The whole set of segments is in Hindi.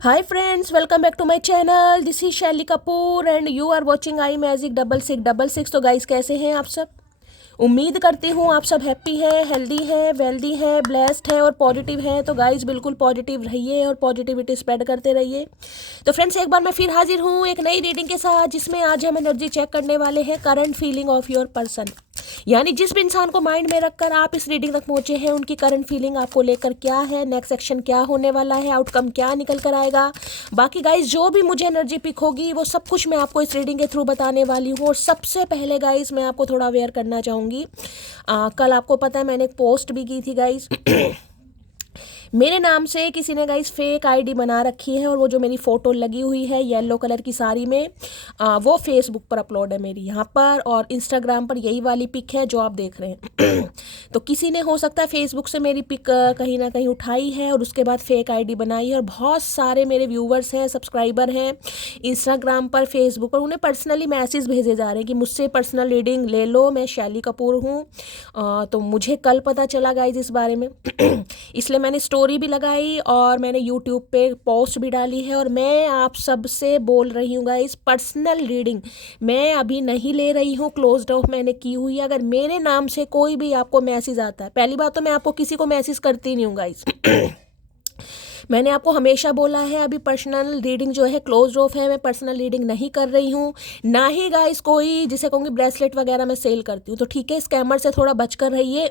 Hi friends, welcome back to my channel. This is शैली Kapoor and you are watching I magic 6666। तो गाइस कैसे हैं आप सब? उम्मीद करती हूँ आप सब हैप्पी हैं, हेल्दी हैं, वेल्दी हैं, ब्लेस्ड हैं और पॉजिटिव हैं। तो गाइस बिल्कुल पॉजिटिव रहिए और पॉजिटिविटी स्प्रेड करते रहिए। तो फ्रेंड्स एक बार मैं फिर हाजिर हूँ एक नई रीडिंग के साथ, जिसमें आज हम एनर्जी चेक करने वाले हैं current feeling of your person. यानी जिस भी इंसान को माइंड में रखकर आप इस रीडिंग तक पहुंचे हैं, उनकी करंट फीलिंग आपको लेकर क्या है, नेक्स्ट एक्शन क्या होने वाला है, आउटकम क्या निकल कर आएगा। बाकी गाइज जो भी मुझे एनर्जी पिक होगी वो सब कुछ मैं आपको इस रीडिंग के थ्रू बताने वाली हूँ। और सबसे पहले गाइज मैं आपको थोड़ा अवेयर करना चाहूँगी। कल आपको पता है मैंने एक पोस्ट भी की थी गाइज मेरे नाम से किसी ने गाइस फेक आईडी बना रखी है, और वो जो मेरी फ़ोटो लगी हुई है येलो कलर की साड़ी में, वो फेसबुक पर अपलोड है मेरी यहाँ पर, और इंस्टाग्राम पर यही वाली पिक है जो आप देख रहे हैं। तो किसी ने हो सकता है फेसबुक से मेरी पिक कहीं ना कहीं उठाई है और उसके बाद फेक आईडी बनाई है। और बहुत सारे मेरे व्यूवर्स हैं, सब्सक्राइबर हैं इंस्टाग्राम पर, फेसबुक पर, उन्हें पर्सनली मैसेज भेजे जा रहे हैं कि मुझसे पर्सनल रीडिंग ले लो, मैं शैली कपूर हूँ। तो मुझे कल पता चला गाइज इस बारे में। इसलिए मैंने स्टोरी भी लगाई और मैंने यूट्यूब पे पोस्ट भी डाली है, और मैं आप सब से बोल रही हूँ गाइस, पर्सनल रीडिंग मैं अभी नहीं ले रही हूँ, क्लोज्ड ऑफ मैंने की हुई है। अगर मेरे नाम से कोई भी आपको मैसेज आता है, पहली बात तो मैं आपको किसी को मैसेज करती नहीं हूँ गाइस। मैंने आपको हमेशा बोला है अभी पर्सनल रीडिंग जो है क्लोज ऑफ है, मैं पर्सनल रीडिंग नहीं कर रही हूँ। ना ही गाइस कोई जिसे कहूँगी ब्रेसलेट वगैरह मैं सेल करती हूँ। तो ठीक है, स्कैमर से थोड़ा बचकर रहिए।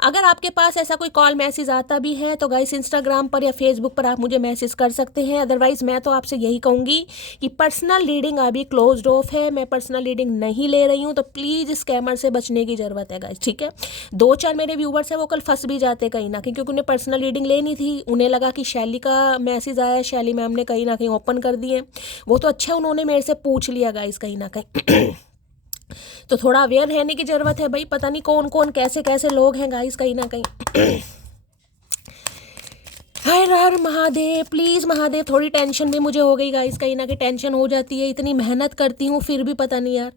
अगर आपके पास ऐसा कोई कॉल मैसेज आता भी है तो गाइस इंस्टाग्राम पर या फेसबुक पर आप मुझे मैसेज कर सकते हैं। अदरवाइज मैं तो आपसे यही कहूँगी कि पर्सनल रीडिंग अभी क्लोज ऑफ है, मैं पर्सनल रीडिंग नहीं ले रही हूँ। तो प्लीज़ स्कैमर से बचने की ज़रूरत है गाइस, ठीक है। 2-4 मेरे व्यूवर्स हैं वो कल फंस भी जाते कहीं ना कहीं, क्योंकि उन्हें पर्सनल रीडिंग लेनी थी। उन्हें लगा कि शैली का मैसेज आया, शैली मैम ने कहीं ना कहीं ओपन कर दिए। वो तो अच्छा उन्होंने मेरे से पूछ लिया गाइस कहीं ना कहीं। तो थोड़ा अवेयर रहने की ज़रूरत है भाई, पता नहीं कौन कौन कैसे कैसे लोग हैं गाइस कहीं ना कहीं। हर हर महादेव, प्लीज़ महादेव। थोड़ी टेंशन भी मुझे हो गई गाइस, कहीं ना कहीं टेंशन हो जाती है। इतनी मेहनत करती हूँ फिर भी पता नहीं यार।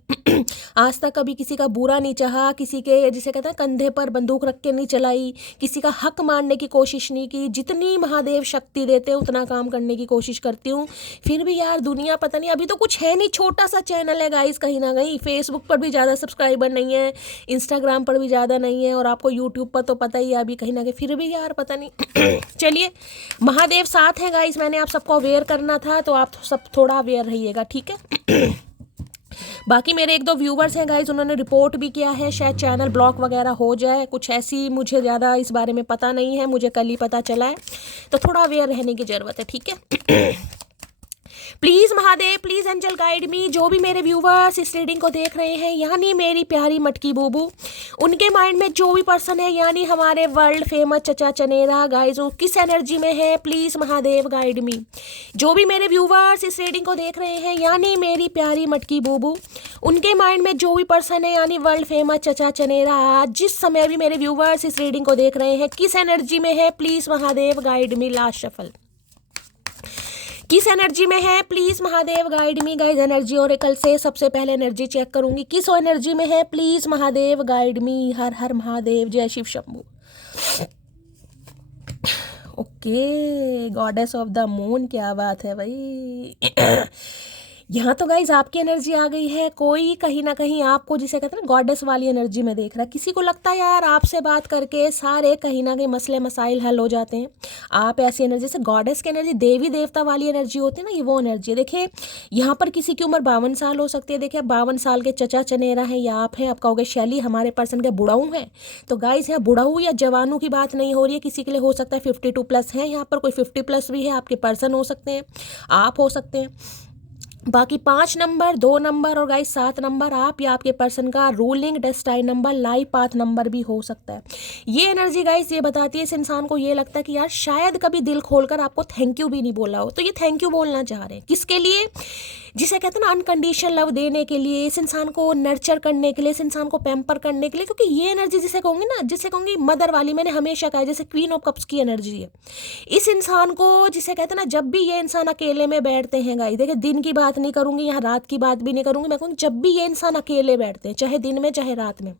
आज तक कभी किसी का बुरा नहीं चाहा, किसी के जिसे कहते हैं कंधे पर बंदूक रख के नहीं चलाई, किसी का हक मारने की कोशिश नहीं की। जितनी महादेव शक्ति देते हैं उतना काम करने की कोशिश करती हूँ। फिर भी यार दुनिया पता नहीं, अभी तो कुछ है नहीं, छोटा सा चैनल है गाइस कहीं ना कहीं। फेसबुक पर भी ज़्यादा सब्सक्राइबर नहीं है, इंस्टाग्राम पर भी ज़्यादा नहीं है, और आपको यूट्यूब पर तो पता ही है अभी कहीं ना कहीं। फिर भी यार पता नहीं। चलिए, महादेव साथ है गाइस, मैंने आप सबको अवेयर करना था, तो आप सब थोड़ा अवेयर रहिएगा, ठीक है। बाकी मेरे 1-2 व्यूवर्स हैं गाइस, उन्होंने रिपोर्ट भी किया है, शायद चैनल ब्लॉक वगैरह हो जाए, कुछ ऐसी, मुझे ज़्यादा इस बारे में पता नहीं है, मुझे कल ही पता चला है। तो थोड़ा अवेयर रहने की ज़रूरत है, ठीक है। Please Mahadev, please angel guide me. जो भी मेरे व्यूवर्स इस रीडिंग को देख रहे हैं, यानी मेरी प्यारी मटकी बूबू, उनके माइंड में जो भी पर्सन है, यानी हमारे वर्ल्ड फेमस चचा चनेरा गाइज, वो किस एनर्जी में है, प्लीज़ महादेव गाइड मी। जो भी मेरे व्यूवर्स इस रीडिंग को देख रहे हैं, यानी मेरी प्यारी मटकी बूबू, उनके माइंड में जो भी पर्सन है, यानी वर्ल्ड फेमस चचा चनेरा, आज जिस समय भी मेरे व्यूवर्स इस रीडिंग को देख रहे हैं, किस एनर्जी में है, please Mahadev guide me. Last shuffle किस एनर्जी में है, please Mahadev guide me. Guys energy और कल से सबसे पहले एनर्जी चेक करूंगी, किस एनर्जी में है, प्लीज़ महादेव गाइड मी। हर हर महादेव, जय Shiv Shambhu. Okay, goddess of the moon, क्या बात है भाई। यहाँ तो गाइज आपकी एनर्जी आ गई है। कोई कहीं ना कहीं आपको जिसे कहते हैं ना गॉडेस वाली एनर्जी में देख रहा है। किसी को लगता है यार आपसे बात करके सारे कहीं ना कहीं मसले मसाइल हल हो जाते हैं। आप ऐसी एनर्जी से, गॉडेस की एनर्जी देवी देवता वाली एनर्जी होती है ना, ये वो एनर्जी है। देखिए यहाँ पर किसी की उम्र 52 साल हो सकती है। देखिए 52 साल के चचा चनेरा हैं या आप हैं, आप कहोगे शैली हमारे पर्सन के बुढ़ाऊ हैं। तो गाइज यहाँ बुढ़ाऊ या जवानों की बात नहीं हो रही है। किसी के लिए हो सकता है 52 प्लस है, यहाँ पर कोई 50 प्लस भी है, आपके पर्सन हो सकते हैं, आप हो सकते हैं। बाकी 5 नंबर, 2 नंबर और गाइस 7 नंबर आप या आपके पर्सन का ruling destined number, life path number भी हो सकता है। ये एनर्जी गाइस ये बताती है, इस इंसान को ये लगता है कि यार शायद कभी दिल खोलकर आपको थैंक यू भी नहीं बोला हो, तो ये थैंक यू बोलना चाह रहे हैं। किसके लिए? जिसे कहते हैं ना अनकंडीशनल लव देने के लिए, इस इंसान को नर्चर करने के लिए, इस इंसान को पैम्पर करने के लिए, क्योंकि ये एनर्जी जिसे कहूँगी ना, जिसे कहूँगी मदर वाली, मैंने हमेशा कहा जैसे क्वीन ऑफ कप्स की एनर्जी है इस इंसान को, जिसे कहते हैं ना जब भी ये इंसान अकेले में बैठते हैं गाइस, देखिए दिन की बात नहीं करूँगी, यहाँ रात की बात भी नहीं करूँगी, मैं कहूँगी जब भी ये इंसान अकेले बैठते हैं, चाहे दिन में चाहे रात में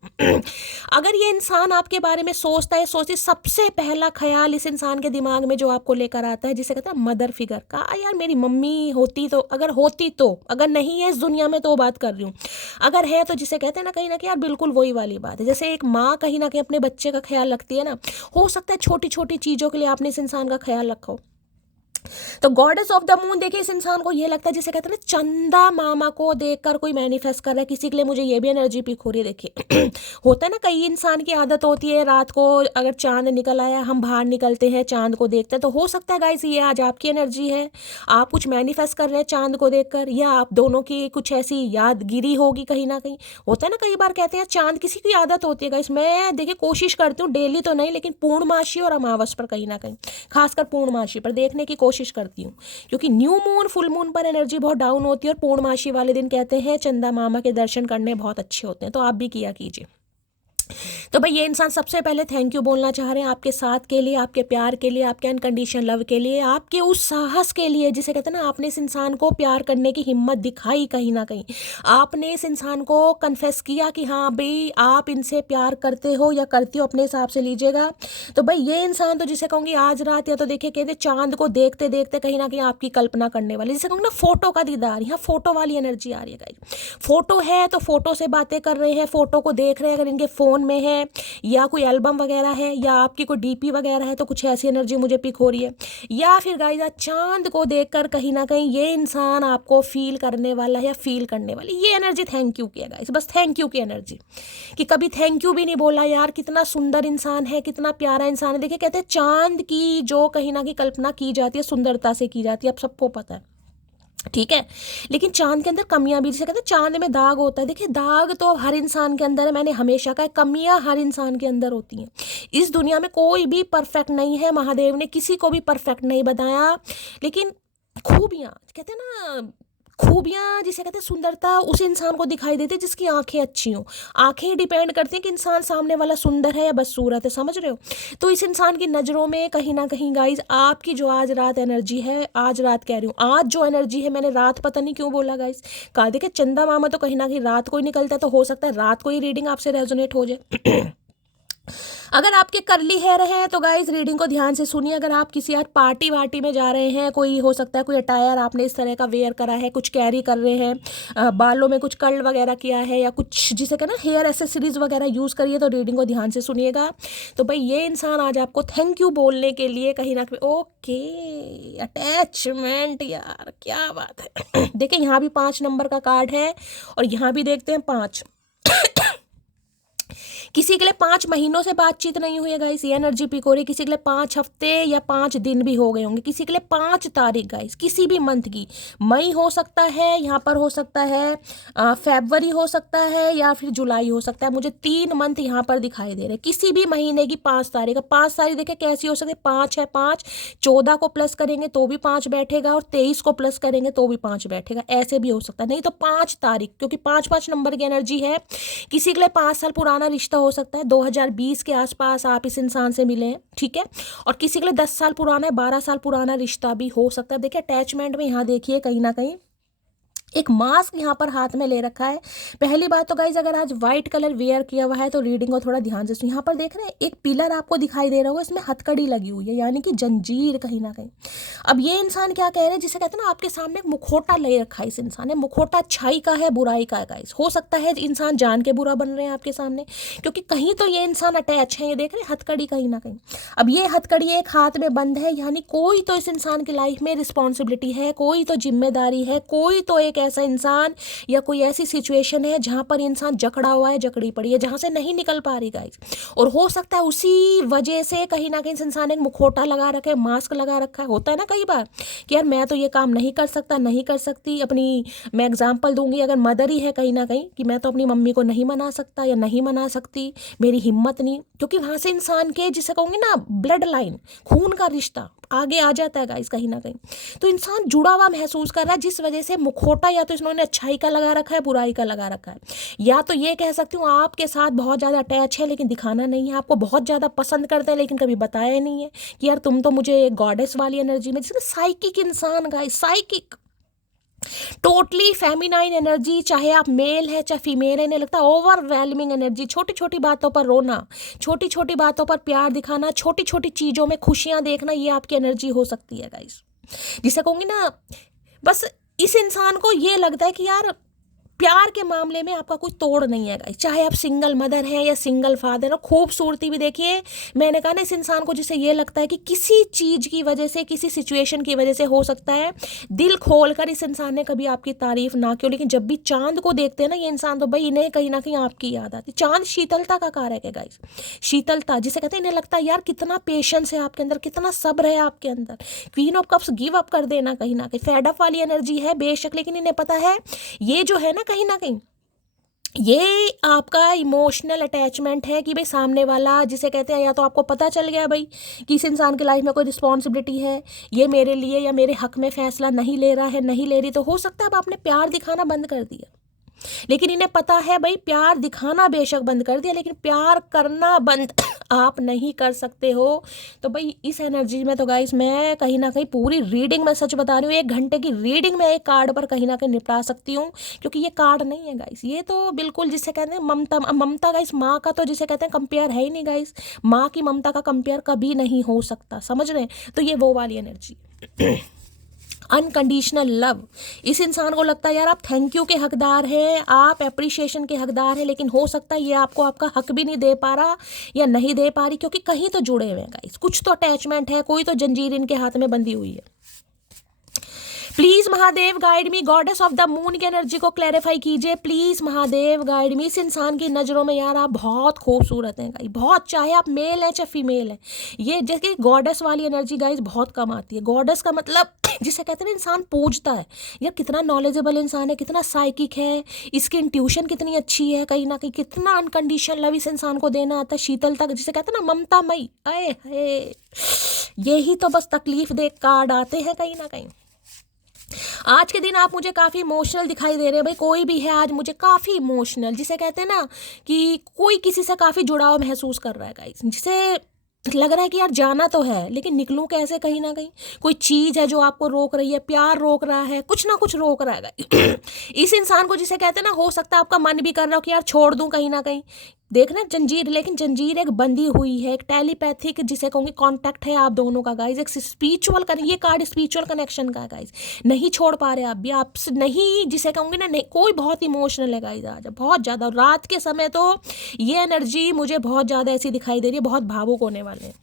अगर ये इंसान आपके बारे में सोचता है, सोचती, सबसे पहला ख्याल इस इंसान के दिमाग में जो आपको लेकर आता है, जिसे कहते हैं मदर फिगर का, यार मेरी मम्मी होती तो, अगर होती तो, अगर नहीं है इस दुनिया में तो बात कर रही हूँ, अगर है तो जिसे कहते हैं ना कहीं यार बिल्कुल वही वाली बात है। जैसे एक माँ कहीं ना कहीं अपने बच्चे का ख्याल रखती है ना, हो सकता है छोटी छोटी चीज़ों के लिए आपने इस इंसान का ख्याल रखा हो। तो गॉडेस ऑफ द मून, देखिए इस इंसान को ये लगता है, जिसे कहते हैं ना चंदा मामा को देखकर कोई मैनिफेस्ट कर रहा है किसी के लिए, मुझे ये भी एनर्जी पिक हो रही है। देखिए होता है ना, कई इंसान की आदत होती है रात को अगर चांद निकल आया, हम बाहर निकलते हैं चांद को देखते हैं, तो हो सकता है गाइस ये आज आपकी एनर्जी है, आप कुछ मैनिफेस्ट कर रहे हैं चांद को देखकर, या आप दोनों की कुछ ऐसी यादगिरी होगी कहीं ना कहीं। होता है ना, कई बार कहते हैं चांद, किसी की आदत होती है गाइस, मैं देखिए कोशिश करती हूँ डेली तो नहीं, लेकिन पूर्णमासी और अमावस पर कहीं ना कहीं, खासकर पूर्णमासी पर देखने की कोशिश करती हूँ, क्योंकि न्यू मून फुल मून पर एनर्जी बहुत डाउन होती है, और पूर्णमासी वाले दिन कहते हैं चंदा मामा के दर्शन करने बहुत अच्छे होते हैं, तो आप भी किया कीजिए। तो भाई ये इंसान सबसे पहले थैंक यू बोलना चाह रहे हैं आपके साथ के लिए, आपके प्यार के लिए, आपके अनकंडीशनल लव के लिए, आपके उस साहस के लिए, जिसे कहते हैं ना आपने इस इंसान को प्यार करने की हिम्मत दिखाई, कहीं ना कहीं आपने इस इंसान को कन्फेस किया कि हाँ भाई आप इनसे प्यार करते हो या करती हो, अपने हिसाब से लीजिएगा। तो भाई ये इंसान तो जिसे कहूँगी आज रात, या तो देखिए कहते चांद को देखते देखते कहीं ना कहीं आपकी कल्पना करने वाली, जिसे कहूँगी ना फोटो का दीदार, यहाँ फोटो वाली एनर्जी आ रही है गाइस। फोटो है तो फोटो से बातें कर रहे हैं, फोटो को देख रहे हैं, अगर इनके फोन में है या कोई एल्बम वगैरह है या आपकी कोई डीपी वगैरह है, तो कुछ ऐसी एनर्जी मुझे पिक हो रही है। या फिर गाइस चांद को देखकर कहीं ना कहीं ये इंसान आपको फील करने वाला है या फील करने वाली, ये एनर्जी थैंक यू की है गाइस, बस थैंक यू की एनर्जी, कि कभी थैंक यू भी नहीं बोला, यार कितना सुंदर इंसान है, कितना प्यारा इंसान है। देखिए कहते हैं चांद की जो कहीं ना कहीं कल्पना की जाती है सुंदरता से की जाती है, अब सबको पता है, ठीक है, लेकिन चांद के अंदर कमियां भी, जिसे कहते हैं चांद में दाग होता है, देखिए दाग तो हर इंसान के अंदर है, मैंने हमेशा कहा कमियां हर इंसान के अंदर होती हैं, इस दुनिया में कोई भी परफेक्ट नहीं है, महादेव ने किसी को भी परफेक्ट नहीं बनाया, लेकिन खूबियां, कहते हैं ना खूबियां, जिसे कहते हैं सुंदरता, उस इंसान को दिखाई देती है जिसकी आंखें अच्छी हों। आंखें डिपेंड करती हैं कि इंसान सामने वाला सुंदर है या बदसूरत है, समझ रहे हो। तो इस इंसान की नज़रों में कहीं ना कहीं गाइज आपकी जो आज रात एनर्जी है, आज रात कह रही हूँ, आज जो एनर्जी है, मैंने रात पता नहीं क्यों बोला गाइज, कहा देखिए चंदा मामा तो कहीं ना कहीं रात को ही निकलता है, तो हो सकता है रात को ही रीडिंग आपसे रेजोनेट हो जाए। अगर आपके करली हेयर है तो गाइज रीडिंग को ध्यान से सुनिए। अगर आप किसी आज पार्टी वार्टी में जा रहे हैं, कोई हो सकता है कोई अटायर आपने इस तरह का वेयर करा है, कुछ कैरी कर रहे हैं, बालों में कुछ कर्ल वगैरह किया है, या कुछ जिसे कहना हेयर एसेसरीज वगैरह यूज़ करिए, तो रीडिंग को ध्यान से सुनिएगा। तो भाई ये इंसान आज आपको थैंक यू बोलने के लिए कहीं ना कहीं, ओके अटैचमेंट, यार क्या बात है। देखिए यहाँ भी 5 नंबर का कार्ड है, और यहाँ भी देखते हैं 5। किसी के लिए 5 महीनों से बातचीत नहीं हुई है गाइस, ये एनर्जी पिक हो रही है। किसी के लिए 5 हफ्ते या 5 दिन भी हो गए होंगे। किसी के लिए 5 तारीख गाइस, किसी भी मंथ की, मई हो सकता है, यहाँ पर हो सकता है फरवरी हो सकता है, या फिर जुलाई हो सकता है। मुझे 3 मंथ यहाँ पर दिखाई दे रहे हैं, किसी भी महीने की 5 तारीख। 5 तारीख देखिए कैसी हो सकती है, 5 है 5, 14 को प्लस करेंगे तो भी 5 बैठेगा, और 23 को प्लस करेंगे तो भी 5 बैठेगा, ऐसे भी हो सकता है। नहीं तो 5 तारीख, क्योंकि 5-5 नंबर की एनर्जी है। किसी के लिए 5 साल पुराना रिश्ता हो सकता है, 2020 के आसपास आप इस इंसान से मिले हैं, ठीक है। और किसी के लिए 10 साल पुराना है, 12 साल पुराना रिश्ता भी हो सकता है। देखिए अटैचमेंट में यहाँ देखिए कहीं ना कहीं एक मास्क यहाँ पर हाथ में ले रखा है। पहली बात तो गाइज अगर आज व्हाइट कलर वेयर किया हुआ है तो रीडिंग को थोड़ा ध्यान से सुनिए। यहाँ पर देख रहे हैं एक पिलर आपको दिखाई दे रहा होगा, इसमें हथकड़ी लगी हुई है, यानी कि जंजीर कहीं ना कहीं। अब ये इंसान क्या कह रहे हैं, जिसे कहते हैं ना आपके सामने एक मुखोटा ले रखा है इस इंसान ने। मुखोटा अच्छाई का है, बुराई का है गाइज। हो सकता है इंसान जान के बुरा बन रहे हैं आपके सामने, क्योंकि कहीं तो ये इंसान अटैच है। ये देख रहे हैं हथकड़ी कहीं ना कहीं। अब ये हथकड़ी एक हाथ में बंद है, यानी कोई तो इस इंसान की लाइफ में रिस्पॉन्सिबिलिटी है, कोई तो जिम्मेदारी है, कोई तो एक ऐसा इंसान या कोई ऐसी सिचुएशन है जहां पर इंसान जकड़ा हुआ है, जकड़ी पड़ी है, जहां से नहीं निकल पा रही गाइस। और हो सकता है उसी वजह से कहीं ना कहीं इंसान ने एक मुखोटा लगा रखा है, मास्क लगा रखा है। होता है ना कई बार कि यार मैं तो ये काम नहीं कर सकता, नहीं कर सकती। अपनी मैं एग्जाम्पल दूंगी, अगर मदर ही है कहीं ना कहीं, कि मैं तो अपनी मम्मी को नहीं मना सकता या नहीं मना सकती, मेरी हिम्मत नहीं, क्योंकि वहां से इंसान के जिसे कहूंगी ना ब्लड लाइन, खून का रिश्ता आगे आ जाता है गाइस कहीं ना कहीं। तो इंसान जुड़ा हुआ महसूस कर रहा है, जिस वजह से मुखौटा या तो इन्होंने अच्छाई का लगा रखा है, बुराई का लगा रखा है, या तो ये कह सकती हूँ आपके साथ बहुत ज़्यादा अटैच है लेकिन दिखाना नहीं है, आपको बहुत ज़्यादा पसंद करते हैं लेकिन कभी बताया नहीं है कि यार तुम तो मुझे गॉडेस वाली एनर्जी में, जिसमें साइकिक इंसान guys, psychic totally feminine energy, चाहे आप मेल है चाहे फीमेल है, इन्हें लगता है ओवरवेलमिंग एनर्जी, छोटी छोटी बातों पर रोना, छोटी छोटी बातों पर प्यार दिखाना, छोटी छोटी चीज़ों में खुशियां देखना, ये आपकी एनर्जी हो सकती है गाइस। जिसे कहूँगी ना, बस इस इंसान को ये लगता है कि यार प्यार के मामले में आपका कोई तोड़ नहीं है गाइस, चाहे आप सिंगल मदर हैं या सिंगल फादर हो। खूबसूरती भी देखिए, मैंने कहा ना इस इंसान को जिसे ये लगता है कि किसी चीज़ की वजह से, किसी सिचुएशन की वजह से हो सकता है दिल खोलकर इस इंसान ने कभी आपकी तारीफ ना की हो, लेकिन जब भी चांद को देखते हैं ना ये इंसान, तो भाई इन्हें कहीं ना कहीं आपकी याद आती। चांद शीतलता का कारक है गाइस, शीतलता जिसे कहते हैं। इन्हें लगता है यार कितना पेशेंस है आपके अंदर, कितना सब्र है आपके अंदर। Queen of cups give up कर देना कहीं ना कहीं, फेड अप वाली एनर्जी है बेशक, लेकिन इन्हें पता है ये जो है ना कहीं ना कहीं ये आपका इमोशनल अटैचमेंट है कि भाई सामने वाला जिसे कहते हैं, या तो आपको पता चल गया भाई कि इस इंसान की लाइफ में कोई रिस्पॉन्सिबिलिटी है, ये मेरे लिए या मेरे हक में फैसला नहीं ले रहा है, नहीं ले रही, तो हो सकता है अब आपने प्यार दिखाना बंद कर दिया। लेकिन इन्हें पता है भाई प्यार दिखाना बेशक बंद कर दिया, लेकिन प्यार करना बंद आप नहीं कर सकते हो। तो भाई इस एनर्जी में तो गाइस मैं कहीं ना कहीं पूरी रीडिंग में, सच बता रही हूँ, 1 घंटे की रीडिंग में एक कार्ड पर कहीं ना कहीं निपटा सकती हूँ, क्योंकि ये कार्ड नहीं है गाइस, ये तो बिल्कुल जिसे कहते हैं ममता। ममता गाइस माँ का तो जिसे कहते हैं कंपेयर है ही नहीं गाइस, माँ की ममता का कंपेयर कभी नहीं हो सकता, समझ रहे हैं। तो ये वो वाली एनर्जी अनकंडीशनल लव। इस इंसान को लगता है यार आप थैंक यू के हकदार हैं, आप अप्रिशिएशन के हकदार हैं, लेकिन हो सकता है ये आपको आपका हक भी नहीं दे पा रहा या नहीं दे पा रही, क्योंकि कहीं तो जुड़े हुए हैं गाइस, कुछ तो अटैचमेंट है, कोई तो जंजीर इनके हाथ में बंधी हुई है। Please Mahadev guide me, goddess of the moon की एनर्जी को क्लैरिफाई कीजिए प्लीज महादेव गाइड मी। इस इंसान की नज़रों में यार आप बहुत खूबसूरत हैं गाइस, बहुत, चाहे आप मेल हैं चाहे फीमेल हैं। ये जैसे गॉडेस वाली एनर्जी गाइस बहुत कम आती है। गॉडेस का मतलब जिसे कहते हैं ना इंसान पूजता है, यार कितना नॉलेजेबल इंसान है, कितना साइकिक है, इसकी इंट्यूशन कितनी अच्छी है, कहीं ना कहीं कितना अनकंडीशनल लव इस इंसान को देना आता है, शीतलता जिसे कहते हैं ना ममतामयी। आए हाय, यही तो बस तकलीफ देख कार्ड आते हैं कहीं ना कहीं। आज के दिन आप मुझे काफ़ी इमोशनल दिखाई दे रहे हैं भाई, कोई भी है आज मुझे काफ़ी इमोशनल, जिसे कहते हैं ना कि कोई किसी से काफ़ी जुड़ाव महसूस कर रहा है गाइस, जिसे लग रहा है कि यार जाना तो है लेकिन निकलूं कैसे, कहीं ना कहीं कोई चीज़ है जो आपको रोक रही है, प्यार रोक रहा है, कुछ ना कुछ रोक रहा है इस इंसान को जिसे कहते हैं ना, हो सकता है आपका मन भी कर रहा हो कि यार छोड़ दूं कहीं ना कहीं, देखना जंजीर, लेकिन जंजीर एक बंधी हुई है, एक टेलीपैथिक जिसे कहूँगी कांटेक्ट है आप दोनों का गाइज, एक स्पिरिचुअल ये कार्ड स्पिरिचुअल कनेक्शन का है गाइज, नहीं छोड़ पा रहे आप भी, आपसे नहीं जिसे कहूँगी ना, नहीं कोई बहुत इमोशनल है गाइज आज बहुत ज़्यादा, रात के समय तो ये एनर्जी मुझे बहुत ज़्यादा ऐसी दिखाई दे रही है, बहुत भावुक होने वाले हैं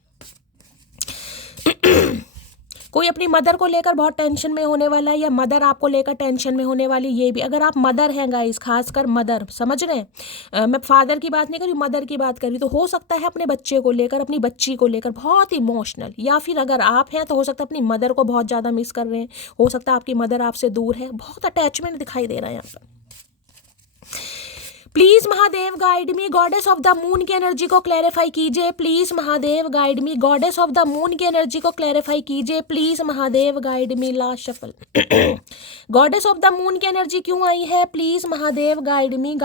कोई अपनी मदर को लेकर बहुत टेंशन में होने वाला है, या मदर आपको लेकर टेंशन में होने वाली, ये भी अगर आप मदर हैं गाइस, खासकर मदर, समझ रहे हैं, मैं फादर की बात नहीं कर रही, मदर की बात कर रही, तो हो सकता है अपने बच्चे को लेकर, अपनी बच्ची को लेकर बहुत इमोशनल, या फिर अगर आप हैं तो हो सकता है अपनी मदर को बहुत ज़्यादा मिस कर रहे हैं, हो सकता है आपकी मदर आपसे दूर है, बहुत अटैचमेंट दिखाई दे रहा है यहाँ पर। Please Mahadev guide me, goddess of the moon की एनर्जी को क्लैरिफाई कीजिए please Mahadev guide me, goddess of the moon की एनर्जी को क्लैरिफाई कीजिए please Mahadev guide me. Last shuffle goddess of the moon की एनर्जी क्यों आई है, please Mahadev guide me.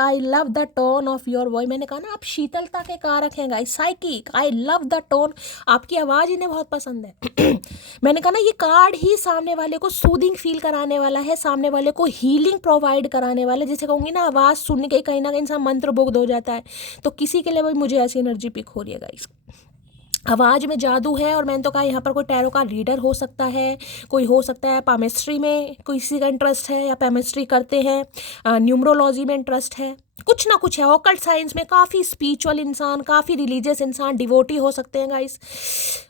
I love the tone of your voice, मैंने कहा ना आप शीतलता के कारक हैं guys, psychic, I love the tone, आपकी आवाज़ इन्हें बहुत पसंद है मैंने कहा ना ये कार्ड ही सामने वाले को सूदिंग फील कराने वाला है, सामने वाले को हीलिंग प्रोवाइड कराने वाला है, जिसे कहूँगी ना आवाज़ सुनने के कहीं ना कहीं इंसान मंत्रमुग्ध हो जाता है, तो किसी के लिए भाई मुझे ऐसी एनर्जी पिक हो रही है गाइस, आवाज़ में जादू है। और मैंने तो कहा यहाँ पर कोई टैरो का रीडर हो सकता है, कोई हो सकता है पामिस्ट्री में किसी का इंटरेस्ट है या पामिस्ट्री करते हैं, न्यूमरोलॉजी में इंटरेस्ट है, कुछ ना कुछ है, ऑकल्ट साइंस में काफ़ी स्पिरिचुअल इंसान, काफ़ी रिलीजियस इंसान, डिवोटी हो सकते हैं गाइस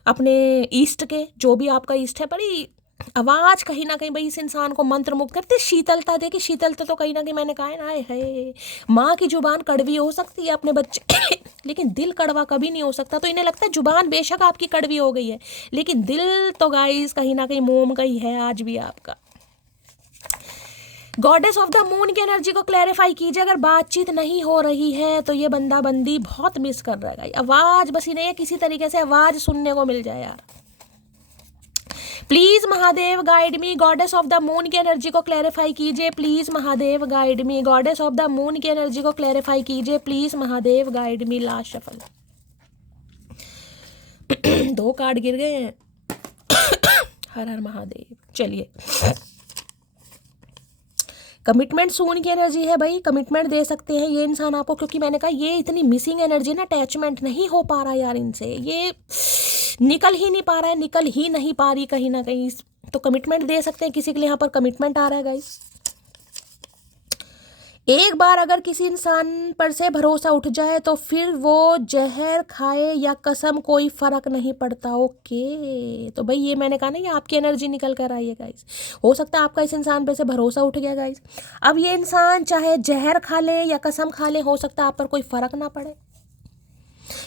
अपने ईस्ट के, जो भी आपका ईस्ट है, बड़ी आवाज़ कहीं ना कहीं भाई इस इंसान को मंत्रमुग्ध करते। शीतलता देखिए, शीतलता तो कहीं ना कहीं मैंने कहा है ना, है माँ की जुबान कड़वी हो सकती है अपने बच्चे लेकिन दिल कड़वा कभी नहीं हो सकता, तो इन्हें लगता है जुबान बेशक आपकी कड़वी हो गई है लेकिन दिल तो गाइस कहीं ना कहीं मोम का ही है आज भी आपका। गॉडेस ऑफ द मून की एनर्जी को क्लैरिफाई कीजिए, अगर बातचीत नहीं हो रही है तो ये बंदा बंदी बहुत मिस कर रहा है, आवाज़ बस इन्हें किसी तरीके से आवाज़ सुनने को मिल जाए यार, please Mahadev guide me, goddess of the moon की एनर्जी को क्लैरिफाई कीजिए। Please Mahadev guide me, goddess of the moon की एनर्जी को क्लैरिफाई कीजिए। Please Mahadev guide me. Last shuffle. 2 card गिर गए हैं। हर हर महादेव। चलिए, कमिटमेंट सून की एनर्जी है भाई, कमिटमेंट दे सकते हैं ये इंसान आपको, क्योंकि मैंने कहा ये इतनी मिसिंग एनर्जी ना, अटैचमेंट नहीं हो पा रहा यार इनसे, ये निकल ही नहीं पा रहा है, निकल ही नहीं पा रही कहीं ना कहीं, तो कमिटमेंट दे सकते हैं किसी के लिए। यहाँ पर कमिटमेंट आ रहा है गाइस। एक बार अगर किसी इंसान पर से भरोसा उठ जाए तो फिर वो जहर खाए या कसम कोई फर्क नहीं पड़ता। ओके, तो भाई ये मैंने कहा ना, ये आपकी एनर्जी निकल कर आई है गाइस। हो सकता है आपका इस इंसान पे से भरोसा उठ गया गाइस। अब ये इंसान चाहे जहर खा ले या कसम खा ले, हो सकता है आप पर कोई फर्क ना पड़े,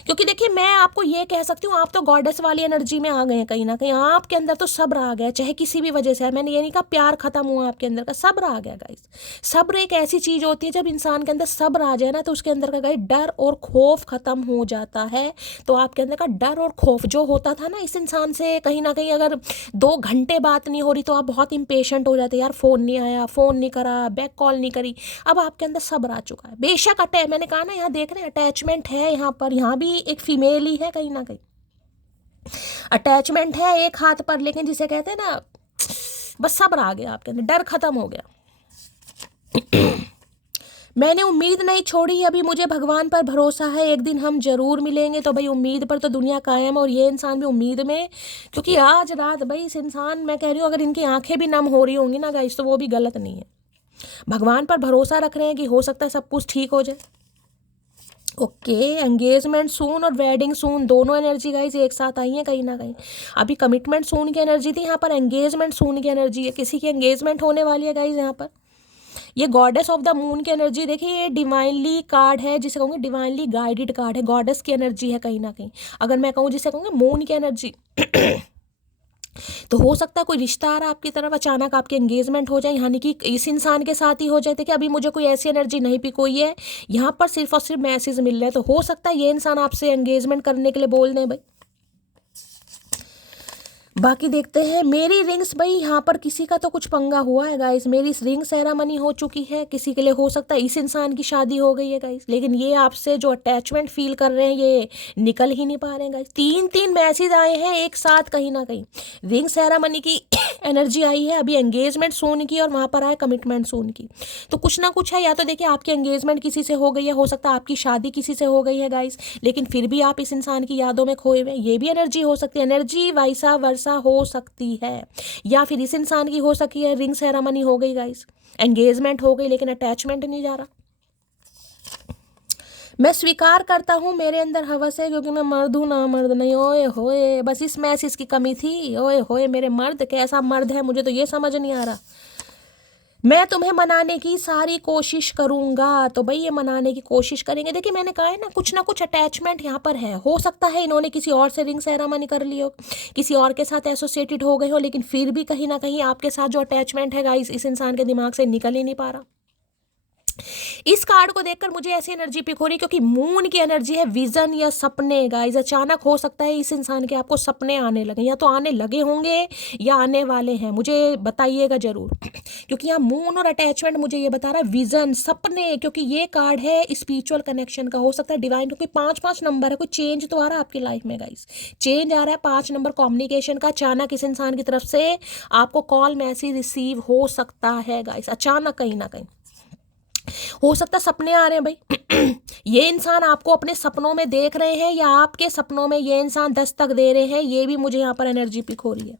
क्योंकि देखिए मैं आपको ये कह सकती हूँ, आप तो गॉडेस वाली एनर्जी में आ गए हैं कहीं ना कहीं, आपके अंदर तो सब्र आ गया, चाहे किसी भी वजह से। मैंने ये नहीं कहा प्यार खत्म हुआ आपके अंदर का, सब्र आ गया गाइस। सब्र एक ऐसी चीज होती है, जब इंसान के अंदर सब्र आ जाए ना, तो उसके अंदर का गाइस डर और खौफ खत्म हो जाता है। तो आपके अंदर का डर और खौफ जो होता था ना इस इंसान से, कहीं ना कहीं अगर 2 घंटे बात नहीं हो रही तो आप बहुत इंपेशेंट हो जाते, यार फोन नहीं आया, फोन नहीं करा, बैक कॉल नहीं करी। अब आपके अंदर सब्र आ चुका है। बेशक मैंने कहा ना, यहाँ देख रहे हैं अटैचमेंट है, यहाँ पर यहाँ भी एक फीमेल ही है, कहीं ना कहीं अटैचमेंट है एक हाथ पर, लेकिन जिसे कहते हैं ना, बस सब्र आ गया आपके अंदर, डर खत्म हो गया। मैंने उम्मीद नहीं छोड़ी, अभी मुझे भगवान पर भरोसा है, एक दिन हम जरूर मिलेंगे। तो भाई उम्मीद पर तो दुनिया कायम है, और ये इंसान भी उम्मीद में, क्योंकि आज रात भाई इस इंसान, मैं कह रही हूँ अगर इनकी आंखें भी नम हो रही होंगी ना गाइस, तो वो भी गलत नहीं है। भगवान पर भरोसा रख रहे हैं कि हो सकता है सब कुछ ठीक हो जाए। ओके, एंगेजमेंट सून और वेडिंग सून, दोनों एनर्जी गाइस एक साथ आई है कहीं ना कहीं। अभी कमिटमेंट सून की एनर्जी थी, यहाँ पर एंगेजमेंट सून की एनर्जी है, किसी की एंगेजमेंट होने वाली है गाइस। यहाँ पर ये गॉडेस ऑफ द मून की एनर्जी, देखिए ये डिवाइनली कार्ड है, जिसे कहूँगी डिवाइनली गाइडेड कार्ड है, गॉडेस की एनर्जी है कहीं ना कहीं। अगर मैं कहूँ जिसे कहूँगी मून की एनर्जी, तो हो सकता है कोई रिश्ता आ रहा है आपकी तरफ, अचानक आपकी एंगेजमेंट हो जाए, यानी कि इस इंसान के साथ ही हो जाए। देखिए अभी मुझे कोई ऐसी एनर्जी नहीं पिक हुई है, यहाँ पर सिर्फ और सिर्फ मैसेज मिल रहे हैं, तो हो सकता है ये इंसान आपसे एंगेजमेंट करने के लिए बोल दें भाई। बाकी देखते हैं मेरी रिंग्स, भाई यहाँ पर किसी का तो कुछ पंगा हुआ है गाइस, मेरी रिंग सेरेमनी हो चुकी है किसी के लिए, हो सकता है इस इंसान की शादी हो गई है गाइस, लेकिन ये आपसे जो अटैचमेंट फील कर रहे हैं ये निकल ही नहीं पा रहे हैं गाइस। 3 मैसेज आए हैं एक साथ कहीं ना कहीं, रिंग सेरेमनी की एनर्जी आई है, अभी एंगेजमेंट सून की, और वहाँ पर आए कमिटमेंट सून की। तो कुछ ना कुछ है, या तो देखिए आपकी एंगेजमेंट किसी से हो गई है, हो सकता है आपकी शादी किसी से हो गई है गाइस, लेकिन फिर भी आप इस इंसान की यादों में खोए हुए, ये भी एनर्जी हो सकती है। एनर्जी वाइसा वर्सा हो सकती है, या फिर इस इंसान की हो सकी है रिंग सेरेमनी हो गई गाइस, एंगेजमेंट हो गई, लेकिन अटैचमेंट नहीं जा रहा। मैं स्वीकार करता हूँ मेरे अंदर हवस है, क्योंकि मैं मर्द हूँ ना मर्द नहीं। ओए होए, बस इस मैसेज की कमी थी। ओए होए मेरे मर्द, कैसा मर्द है मुझे तो ये समझ नहीं आ रहा। मैं तुम्हें मनाने की सारी कोशिश करूंगा, तो भाई ये मनाने की कोशिश करेंगे। देखिए मैंने कहा है ना कुछ अटैचमेंट यहाँ पर है, हो सकता है इन्होंने किसी और से रिंग सेरेमनी कर ली हो, किसी और के साथ एसोसिएटेड हो गए हो, लेकिन फिर भी कहीं ना कहीं आपके साथ जो अटैचमेंट है गाइस, इस इंसान के दिमाग से निकल ही नहीं पा रहा। इस कार्ड को देखकर मुझे ऐसी एनर्जी पिक हो रही, क्योंकि मून की एनर्जी है विजन या सपने गाइस। अचानक हो सकता है इस इंसान के आपको सपने आने लगे, या तो आने लगे होंगे या आने वाले हैं, मुझे बताइएगा जरूर, क्योंकि यहाँ मून और अटैचमेंट मुझे ये बता रहा है विजन सपने, क्योंकि ये कार्ड है स्पिरिचुअल कनेक्शन का, हो सकता है डिवाइन, क्योंकि 5-5 नंबर है, कोई चेंज तो आ रहा है आपकी लाइफ में गाइस, चेंज आ रहा है। 5 नंबर कम्युनिकेशन का, अचानक इस इंसान की तरफ से आपको कॉल मैसेज रिसीव हो सकता है गाइस, अचानक कहीं ना कहीं हो सकता है सपने आ रहे हैं भाई। ये इंसान आपको अपने सपनों में देख रहे हैं, या आपके सपनों में ये इंसान दस्तक दे रहे हैं, ये भी मुझे यहाँ पर एनर्जी पिक हो रही है।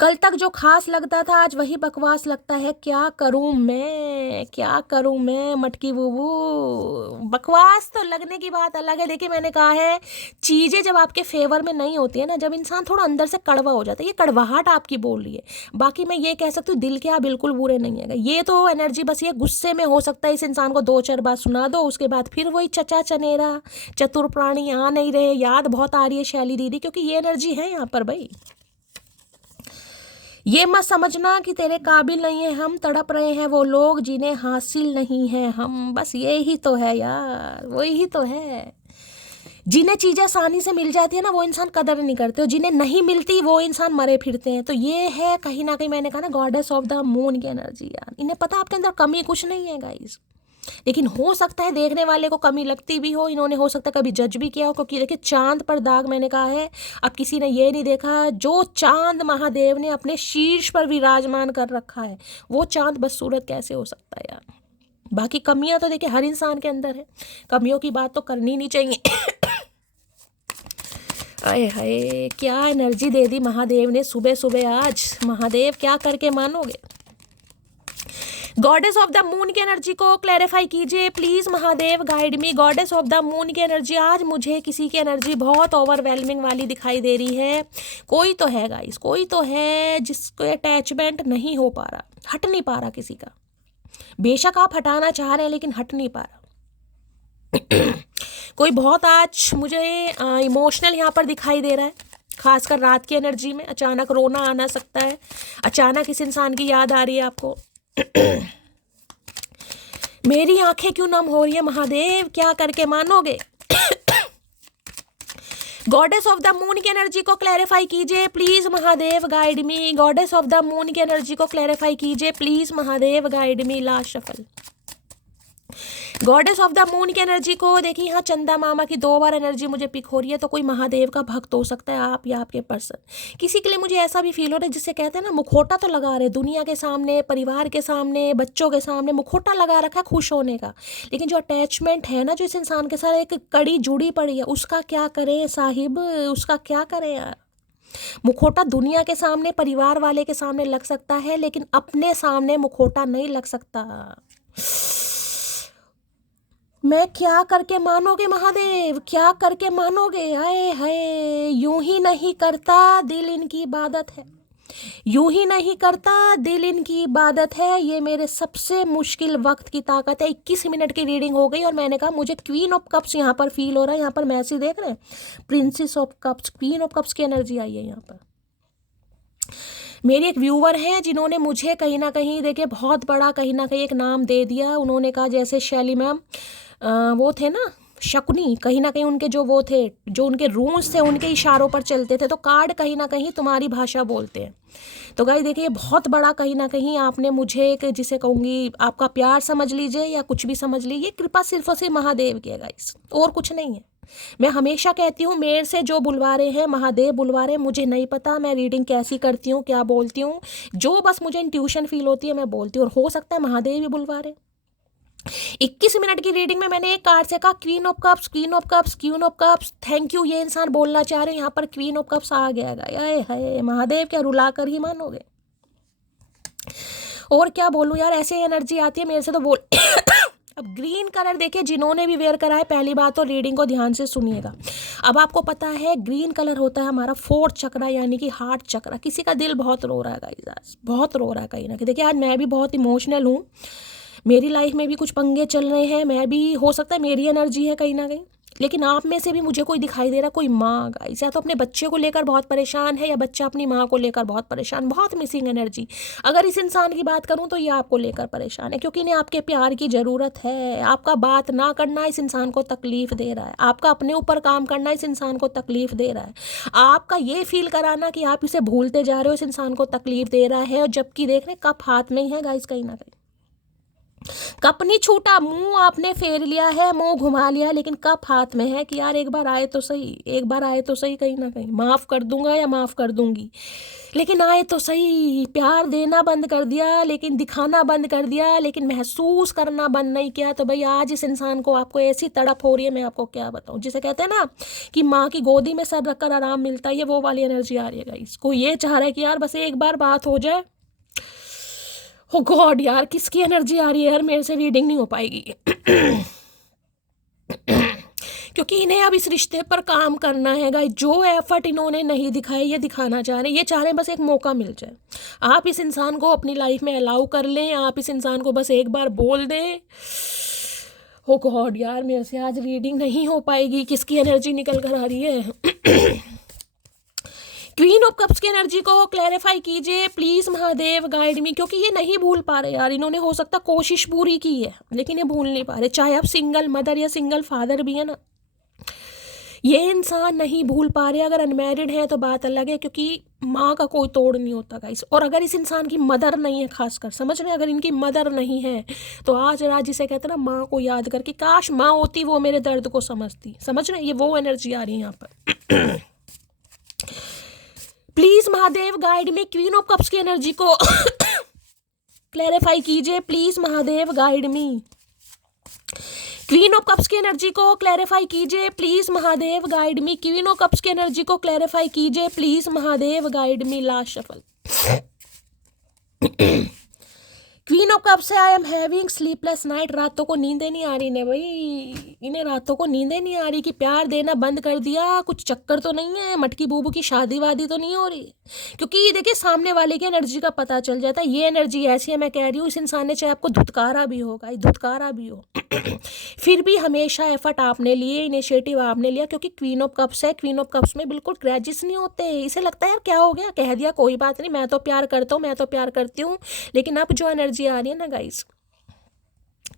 कल तक जो खास लगता था आज वही बकवास लगता है, क्या करूं मैं मटकी बूबू। बकवास तो लगने की बात अलग है। देखिए मैंने कहा है, चीज़ें जब आपके फेवर में नहीं होती है ना, जब इंसान थोड़ा अंदर से कड़वा हो जाता है, ये कड़वाहट आपकी बोल रही है। बाकी मैं ये कह सकती हूँ दिल के आप बिल्कुल बुरे नहीं है, ये तो एनर्जी बस ये गुस्से में हो सकता है इस इंसान को 2-4 बात सुना दो, उसके बाद फिर वही चचा चनेरा चतुर प्राणी आ नहीं रहे, याद बहुत आ रही है शैली दीदी, क्योंकि ये एनर्जी है यहाँ पर भाई। ये मत समझना कि तेरे काबिल नहीं है हम, तड़प रहे हैं वो लोग जिन्हें हासिल नहीं है हम, बस ये ही तो है यार, वही ही तो है। जिन्हें चीज़ें आसानी से मिल जाती है ना वो इंसान कदर नहीं करते, और जिन्हें नहीं मिलती वो इंसान मरे फिरते हैं। तो ये है कहीं ना कहीं, मैंने कहा ना, गॉडेस ऑफ द मून की एनर्जी। यार इन्हें पता आपके अंदर कमी कुछ नहीं है गाइस, लेकिन हो सकता है देखने वाले को कमी लगती भी हो। इन्होंने हो सकता है कभी जज भी किया हो, क्योंकि देखिए चांद पर दाग, मैंने कहा है, अब किसी ने ये नहीं देखा जो चांद महादेव ने अपने शीर्ष पर विराजमान कर रखा है, वो चांद बदसूरत कैसे हो सकता है यार। बाकी कमियां तो देखिए हर इंसान के अंदर है, कमियों की बात तो करनी नहीं चाहिए। आए हाय, क्या एनर्जी दे दी महादेव ने सुबह सुबह आज। महादेव क्या करके मानोगे। गॉडेस ऑफ द मून की एनर्जी को क्लैरिफाई कीजिए please Mahadev, guide me. Goddess of the moon की एनर्जी, आज मुझे किसी की एनर्जी बहुत ओवरवेलमिंग वाली दिखाई दे रही है। कोई तो है गाइस, कोई तो है जिसको अटैचमेंट नहीं हो पा रहा, हट नहीं पा रहा किसी का। बेशक आप हटाना चाह रहे हैं लेकिन हट नहीं पा रहा। कोई बहुत आज मुझे इमोशनल यहाँ पर दिखाई दे रहा है, खासकर रात की एनर्जी में। अचानक रोना आना सकता है, अचानक इस इंसान की याद आ रही है आपको। मेरी आंखें क्यों नम हो रही है महादेव, क्या करके मानोगे। गॉडेस ऑफ द मून की एनर्जी को क्लैरिफाई कीजिए please Mahadev, guide me. Goddess of the moon की एनर्जी को क्लैरिफाई कीजिए please Mahadev, guide me. Last shuffle. Goddess of the moon की एनर्जी को देखिए, यहाँ चंदा मामा की 2 बार एनर्जी मुझे पिक हो रही है। तो कोई महादेव का भक्त हो सकता है, आप या आपके पर्सन। किसी के लिए मुझे ऐसा भी फील हो रहा है जिससे कहते हैं ना, मुखौटा तो लगा रहे दुनिया के सामने, परिवार के सामने, बच्चों के सामने, मुखौटा लगा रखा है खुश होने का, लेकिन जो अटैचमेंट है ना, जो इस इंसान के साथ एक कड़ी जुड़ी पड़ी है, उसका क्या करें साहिब, उसका क्या करें यार। मुखौटा दुनिया के सामने, परिवार वाले के सामने लग सकता है, लेकिन अपने सामने मुखौटा नहीं लग सकता। मैं क्या करके मानोगे महादेव, क्या करके मानोगे। आए हाय, यूं ही नहीं करता दिल इनकी इबादत है, यूं ही नहीं करता दिल इनकी इबादत है। ये मेरे सबसे मुश्किल वक्त की ताकत है। 21 मिनट की रीडिंग हो गई और मैंने कहा मुझे क्वीन ऑफ कप्स यहाँ पर फील हो रहा है। यहाँ पर मैसेज देख रहे हैं, princess of cups, queen of cups की एनर्जी आई है यहाँ पर। मेरी एक व्यूवर है जिन्होंने मुझे कहीं ना कहीं देखिए बहुत बड़ा कहीं ना कहीं एक नाम दे दिया। उन्होंने कहा जैसे शैली मैम वो थे ना शकुनी, कहीं ना कहीं उनके जो वो थे, जो उनके रूल्स थे उनके इशारों पर चलते थे, तो कार्ड कहीं ना कहीं तुम्हारी भाषा बोलते हैं। तो गाइस देखिए बहुत बड़ा कहीं ना कहीं आपने मुझे एक, जिसे कहूँगी आपका प्यार समझ लीजिए या कुछ भी समझ लीजिए, ये कृपा सिर्फ और सिर्फ महादेव की है गाइस, और कुछ नहीं है। मैं हमेशा कहती हूँ मेरे से जो बुलवा रहे हैं महादेव बुलवा रहे हैं, मुझे नहीं पता मैं रीडिंग कैसी करती हूँ, क्या बोलती हूँ, जो बस मुझे इंट्यूशन फील होती है मैं बोलती हूँ, और हो सकता है महादेव भी बुलवा रहे हैं। 21 मिनट की रीडिंग में मैंने एक कार्ड से कहा queen of cups, queen of cups, queen of cups. Thank you, ये इंसान बोलना चाह रहे हैं, यहाँ पर क्वीन ऑफ कप्स आ गया। हाय हाय महादेव, क्या रुला कर ही मानोगे। और क्या बोलूं यार, ऐसे एनर्जी आती है मेरे से तो बोल। अब ग्रीन कलर देखिए, जिन्होंने भी वेयर करा है, पहली बात तो रीडिंग को ध्यान से सुनिएगा। अब आपको पता है ग्रीन कलर होता है हमारा 4th चक्रा, यानी कि हार्ट चक्रा। किसी का दिल बहुत रो रहा है गाइस, आज बहुत रो रहा है कहीं ना कहीं। देखिए आज मैं भी बहुत इमोशनल हूँ, मेरी लाइफ में भी कुछ पंगे चल रहे हैं, मैं भी, हो सकता है मेरी एनर्जी है कहीं ना कहीं, लेकिन आप में से भी मुझे कोई दिखाई दे रहा, कोई माँ गाइस, या तो अपने बच्चे को लेकर बहुत परेशान है, या बच्चा अपनी माँ को लेकर बहुत परेशान, बहुत मिसिंग एनर्जी। अगर इस इंसान की बात करूँ तो ये आपको लेकर परेशान है, क्योंकि इन्हें आपके प्यार की ज़रूरत है। आपका बात ना करना इस इंसान को तकलीफ दे रहा है, आपका अपने ऊपर काम करना इस इंसान को तकलीफ दे रहा है, आपका ये फील कराना कि आप इसे भूलते जा रहे हो इस इंसान को तकलीफ दे रहा है। और जबकि देख रहे कप हाथ में ही है गाइस, कहीं ना कहीं कप नहीं छूटा, मुंह आपने फेर लिया है, मुंह घुमा लिया, लेकिन कप हाथ में है कि यार एक बार आए तो सही, एक बार आए तो सही, कहीं ना कहीं माफ़ कर दूंगा या माफ़ कर दूंगी, लेकिन आए तो सही। प्यार देना बंद कर दिया, लेकिन दिखाना बंद कर दिया, लेकिन महसूस करना बंद नहीं किया। तो भाई आज इस इंसान को आपको ऐसी तड़प हो रही है, मैं आपको क्या बताऊँ, जिसे कहते हैं ना कि माँ की गोदी में सर रखकर आराम मिलता है, ये वो वाली एनर्जी आ रही है। इसको ये चाह रहा है कि यार बस एक बार बात हो जाए। ओ गॉड यार, किसकी एनर्जी आ रही है यार, मेरे से रीडिंग नहीं हो पाएगी। क्योंकि इन्हें अब इस रिश्ते पर काम करना है गाइस। जो एफर्ट इन्होंने नहीं दिखाए ये दिखाना चाह रहे हैं, ये चाह रहे हैं बस एक मौका मिल जाए, आप इस इंसान को अपनी लाइफ में अलाउ कर लें, आप इस इंसान को बस एक बार बोल दें। ओ गॉड यार, मेरे से आज रीडिंग नहीं हो पाएगी, किसकी एनर्जी निकल कर आ रही है। क्वीन ऑफ कप्स की एनर्जी को क्लैरिफाई कीजिए प्लीज महादेव, गाइड मी, क्योंकि ये नहीं भूल पा रहे यार। इन्होंने हो सकता कोशिश पूरी की है लेकिन ये भूल नहीं पा रहे, चाहे आप सिंगल मदर या सिंगल फादर भी है ना, ये इंसान नहीं भूल पा रहे। अगर अनमैरिड है तो बात अलग है, क्योंकि माँ का कोई तोड़ नहीं होता गाइस। और अगर इस इंसान की मदर नहीं है, खासकर समझ रहे हैं, अगर इनकी मदर नहीं है तो आज रात जिसे कहते हैं ना, माँ को याद करके, काश माँ होती वो मेरे दर्द को समझती। समझ रहे हैं, ये वो एनर्जी आ रही है यहाँ पर। Please Mahadev guide me queen of cups की एनर्जी को क्लैरिफाई कीजिए। Please Mahadev guide me, queen of cups की एनर्जी को क्लैरिफाई कीजिए। Please Mahadev guide me, queen of cups की एनर्जी को क्लैरिफाई कीजिए। Please Mahadev guide me. Last shuffle. Queen of cup से I am having sleepless night. रातों को नींदें नहीं आ रही ने भाई, इन्हें रातों को नींदें नहीं आ रही कि प्यार देना बंद कर दिया, कुछ चक्कर तो नहीं है, मटकी बूबू की शादी वादी तो नहीं हो रही। क्योंकि देखिए सामने वाले की एनर्जी का पता चल जाता है। ये एनर्जी ऐसी है, मैं कह रही हूँ, इस इंसान ने चाहे आपको धुतकारा भी होगा, धुतकारा भी हो फिर भी हमेशा एफर्ट आपने लिए, इनिशिएटिव आपने लिया, क्योंकि क्वीन ऑफ कप्स है। क्वीन ऑफ कप्स में बिल्कुल ग्रैजेस नहीं होते। इसे लगता है यार क्या हो गया, कह दिया कोई बात नहीं, मैं तो प्यार करता हूँ, मैं तो प्यार करती हूँ। लेकिन अब जो एनर्जी आ रही है ना गाइस,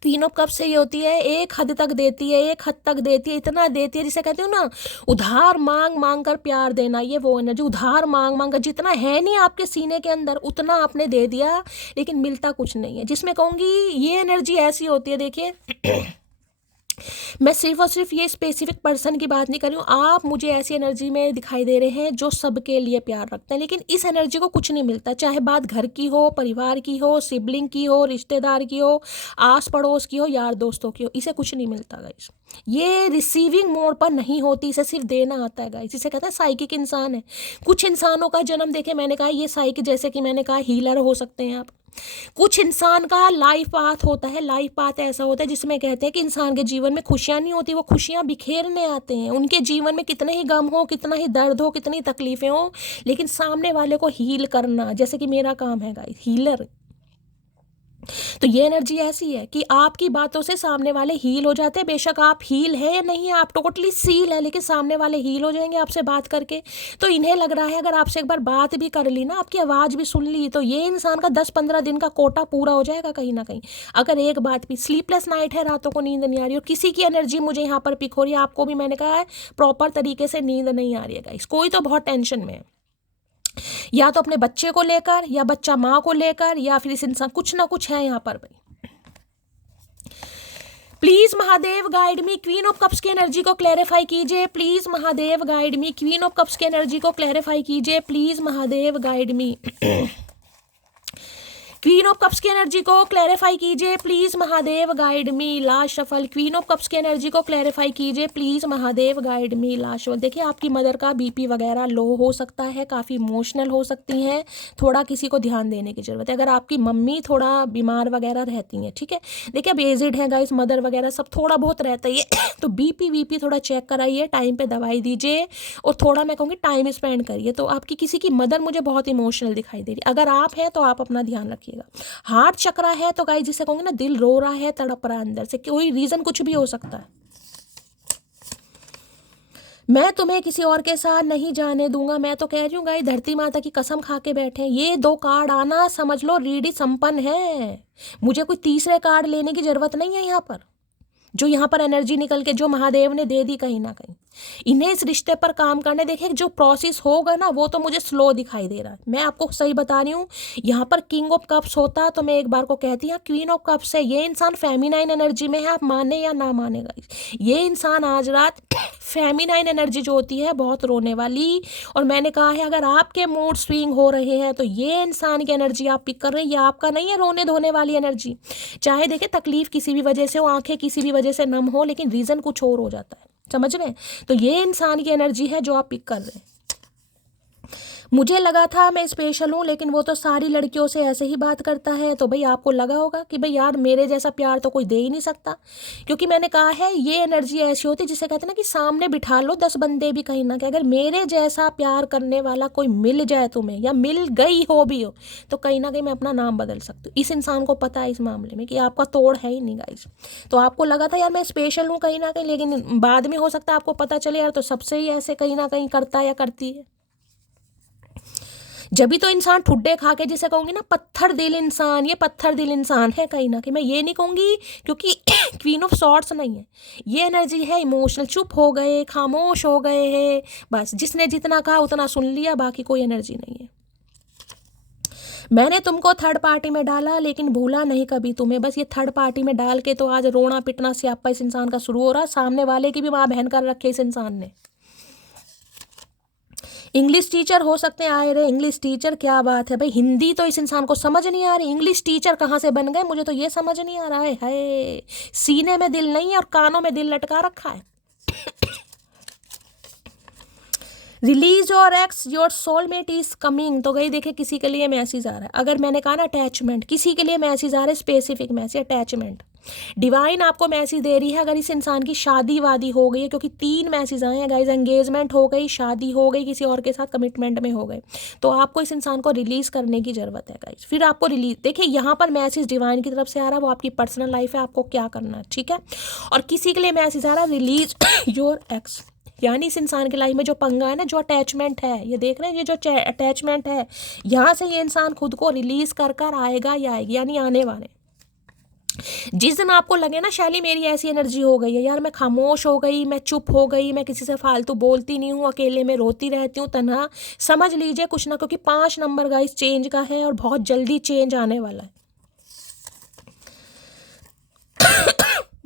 क्वीन ऑफ कप्स से ये होती है, एक हद तक देती है, एक हद तक देती है, इतना देती है जिसे कहते हो ना उधार मांग मांग कर प्यार देना। ये वो एनर्जी, उधार मांग मांग कर, जितना है नहीं आपके सीने के अंदर उतना आपने दे दिया, लेकिन मिलता कुछ नहीं है। जिसमें कहूँगी ये एनर्जी ऐसी होती है, देखिए मैं सिर्फ और सिर्फ ये स्पेसिफिक पर्सन की बात नहीं कर रही हूँ, आप मुझे ऐसी एनर्जी में दिखाई दे रहे हैं जो सबके लिए प्यार रखते हैं, लेकिन इस एनर्जी को कुछ नहीं मिलता। चाहे बात घर की हो, परिवार की हो, सिबलिंग की हो, रिश्तेदार की हो, आस पड़ोस की हो, यार दोस्तों की हो, इसे कुछ नहीं मिलता गाइस। ये रिसीविंग मोड पर नहीं होती, इसे सिर्फ देना आता है गाइस। इसे कहते हैं साइकिक इंसान है। कुछ इंसानों का जन्म देखे, मैंने कहा ये साइकिक, जैसे कि मैंने कहा हीलर हो सकते हैं आप। कुछ इंसान का लाइफ पाथ होता है, लाइफ पाथ ऐसा होता है जिसमें कहते हैं कि इंसान के जीवन में खुशियां नहीं होती, वो खुशियां बिखेरने आते हैं। उनके जीवन में कितने ही गम हो, कितना ही दर्द हो, कितनी तकलीफें हो, लेकिन सामने वाले को हील करना, जैसे कि मेरा काम है गाइस, हीलर। तो ये एनर्जी ऐसी है कि आपकी बातों से सामने वाले हील हो जाते हैं। बेशक आप हील है या नहीं है, आप टोटली सील है, लेकिन सामने वाले हील हो जाएंगे आपसे बात करके। तो इन्हें लग रहा है अगर आपसे एक बार बात भी कर ली ना, आपकी आवाज़ भी सुन ली, तो ये इंसान का 10-15 दिन का कोटा पूरा हो जाएगा कहीं ना कहीं। अगर एक बात भी, स्लीपलेस नाइट है, रातों को नींद नहीं आ रही, और किसी की एनर्जी मुझे यहाँ पर पिक हो रही है, आपको भी मैंने कहा है प्रॉपर तरीके से नींद नहीं आ रही है गाइस। कोई तो बहुत टेंशन में है, या तो अपने बच्चे को लेकर, या बच्चा माँ को लेकर, या फिर इस इंसान, कुछ ना कुछ है यहाँ पर भाई। Please Mahadev guide me, queen of cups की एनर्जी को क्लैरिफाई कीजिए। Please Mahadev guide me, queen of cups की एनर्जी को क्लैरिफाई कीजिए। Please Mahadev guide me, queen of cups की एनर्जी को क्लैरिफाई कीजिए। Please Mahadev guide me. Last shuffle. Queen of cups की एनर्जी को क्लैरिफाई कीजिए। Please Mahadev guide me. Last shuffle. देखिए आपकी मदर का बीपी वगैरह लो हो सकता है, काफ़ी इमोशनल हो सकती हैं, थोड़ा किसी को ध्यान देने की ज़रूरत है। अगर आपकी मम्मी थोड़ा बीमार वगैरह रहती हैं, ठीक है, देखिए अब एजिड है गाइस, मदर वगैरह सब थोड़ा बहुत रहता ही है तो बीपी थोड़ा चेक कराइए, टाइम पे दवाई दीजिए, और थोड़ा मैं कहूँगी टाइम स्पेंड करिए। तो आपकी किसी की मदर मुझे बहुत इमोशनल दिखाई दे रही। अगर आप हैं तो आप अपना ध्यान रखिए। हार्ट चक्रा है तो गाइस जिसे कहूंगे ना, दिल रो रहा है, तड़प रहा है अंदर से, कोई रीजन कुछ भी हो सकता है। मैं तुम्हें किसी और के साथ नहीं जाने दूंगा। मैं तो कह रही हूँ गाइस, धरती माता की कसम खा के बैठे, ये 2 कार्ड आना समझ लो रीडी संपन्न है। मुझे कोई तीसरे कार्ड लेने की जरूरत नहीं है यहाँ पर। जो यहाँ पर एनर्जी निकल के जो महादेव ने दे दी कहीं ना कहीं, इन्हें इस रिश्ते पर काम करने, देखिए जो प्रोसेस होगा ना वो तो मुझे स्लो दिखाई दे रहा है। मैं आपको सही बता रही हूँ, यहाँ पर किंग ऑफ कप्स होता तो मैं एक बार को कहती हूँ क्वीन ऑफ कप्स है। ये इंसान फेमिनाइन एनर्जी में है, आप माने या ना मानेगा, ये इंसान आज रात फेमिनाइन एनर्जी जो होती है बहुत रोने वाली। और मैंने कहा है अगर आपके मूड स्विंग हो रहे हैं तो ये इंसान की एनर्जी आप पिक कर रहे हैं, ये आपका नहीं है रोने धोने वाली एनर्जी। चाहे देखिए तकलीफ किसी भी वजह से हो, आंखें किसी भी वजह से नम हो, लेकिन रीजन कुछ और हो जाता है, समझ रहे हैं। तो ये इंसान की एनर्जी है जो आप पिक कर रहे हैं। मुझे लगा था मैं स्पेशल हूँ, लेकिन वो तो सारी लड़कियों से ऐसे ही बात करता है। तो भाई आपको लगा होगा कि भाई यार मेरे जैसा प्यार तो कोई दे ही नहीं सकता, क्योंकि मैंने कहा है ये एनर्जी ऐसी होती है जिसे कहते हैं ना कि सामने बिठा लो 10 बंदे भी कहीं ना कहीं, अगर मेरे जैसा प्यार करने वाला कोई मिल जाए तुम्हें, या मिल गई हो भी हो, तो कहीं ना कहीं मैं अपना नाम बदल सकती हूँ। इस इंसान को पता है इस मामले में कि आपका तोड़ है ही नहीं गाइस। तो आपको लगा था यार मैं स्पेशल हूँ कहीं ना कहीं, लेकिन बाद में हो सकता है आपको पता चले यार तो सबसे ही ऐसे कहीं ना कहीं करता है या करती है। जब भी तो इंसान ठुड्डे खा के, जिसे कहूँगी ना पत्थर दिल इंसान, ये पत्थर दिल इंसान है कहीं ना कहीं। मैं ये नहीं कहूँगी क्योंकि क्वीन ऑफ सॉर्ड्स नहीं है, ये एनर्जी है इमोशनल, चुप हो गए, खामोश हो गए हैं, बस जिसने जितना कहा उतना सुन लिया, बाकी कोई एनर्जी नहीं है। मैंने तुमको थर्ड पार्टी में डाला लेकिन भूला नहीं कभी तुम्हें, बस ये थर्ड पार्टी में डाल के तो आज रोना पिटना स्यापा इस इंसान का शुरू हो रहा, सामने वाले की भी माँ बहन कर रखे इस इंसान ने। इंग्लिश टीचर हो सकते हैं, आए रहे इंग्लिश टीचर, क्या बात है भाई, हिंदी तो इस इंसान को समझ नहीं आ रही, इंग्लिश टीचर कहाँ से बन गए, मुझे तो ये समझ नहीं आ रहा है। सीने में दिल नहीं है और कानों में दिल लटका रखा है। Release your x, your soulmate is coming. तो गई देखे किसी के लिए मैसेज आ रहा है, अगर मैंने कहा ना अटैचमेंट, किसी के लिए मैसेज आ रहा है, स्पेसिफिक मैसेज अटैचमेंट। डिवाइन आपको मैसेज दे रही है अगर इस इंसान की शादी वादी हो गई है, क्योंकि 3 मैसेज आए हैं गाइज, एंगेजमेंट हो गई, शादी हो गई, किसी और के साथ कमिटमेंट में हो गए, तो आपको इस इंसान को रिलीज करने की जरूरत है गाइज। फिर आपको रिलीज, देखिए यहाँ पर मैसेज डिवाइन की तरफ से आ रहा है, वो आपकी पर्सनल लाइफ है, आपको क्या करना है, ठीक है। और किसी के लिए मैसेज आ रहा है रिलीज योर एक्स, यानी इस इंसान की लाइफ में जो पंगा है ना, जो अटैचमेंट है, ये देख रहे हैं, ये जो अटैचमेंट है, यहाँ से ये इंसान खुद को रिलीज कर कर आएगा या आएगी, यानी आने वाले। जिस दिन आपको लगे ना शैली मेरी ऐसी एनर्जी हो गई है यार, मैं खामोश हो गई, मैं चुप हो गई, मैं किसी से फालतू बोलती नहीं हूँ, अकेले में रोती रहती हूँ तन्हा, समझ लीजिए कुछ ना, क्योंकि 5 नंबर गाइस चेंज का है और बहुत जल्दी चेंज आने वाला है।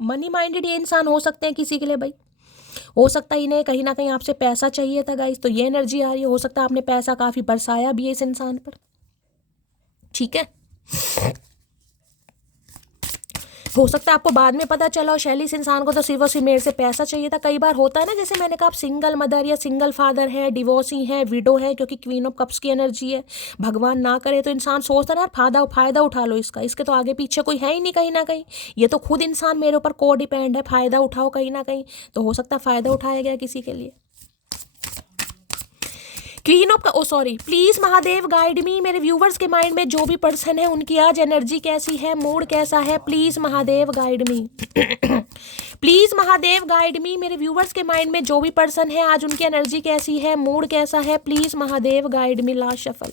मनी माइंडेड ये इंसान हो सकते हैं किसी के लिए भाई, हो सकता है इन्हें कहीं ना कहीं आपसे पैसा चाहिए था गाइस, तो ये एनर्जी आ रही है, हो सकता है आपने पैसा काफी बरसाया भी है इस इंसान पर, ठीक है। हो सकता है आपको बाद में पता चला हो शैली इस इंसान को तो सिर्फ और सिर्फ मेरे से पैसा चाहिए था। कई बार होता है ना, जैसे मैंने कहा आप सिंगल मदर या सिंगल फादर है, डिवोर्सी है, विडो है, क्योंकि क्वीन ऑफ कप्स की एनर्जी है, भगवान ना करे तो इंसान सोचता है यार फायदा उठा लो इसका, इसके तो आगे पीछे कोई है ही नहीं कहीं ना कहीं, ये तो खुद इंसान मेरे ऊपर को डिपेंड है, फायदा उठाओ कहीं ना कहीं, तो हो सकता है फायदा उठाया गया किसी के लिए। Queen of sorry, please Mahadev guide मी, मेरे व्यूवर्स के माइंड में जो भी पर्सन है उनकी आज एनर्जी कैसी है, मूड कैसा है, please Mahadev guide me. Please Mahadev guide मी, मेरे व्यूवर्स के माइंड में जो भी पर्सन है आज उनकी एनर्जी कैसी है, मूड कैसा है, please Mahadev guide me. Last shuffle,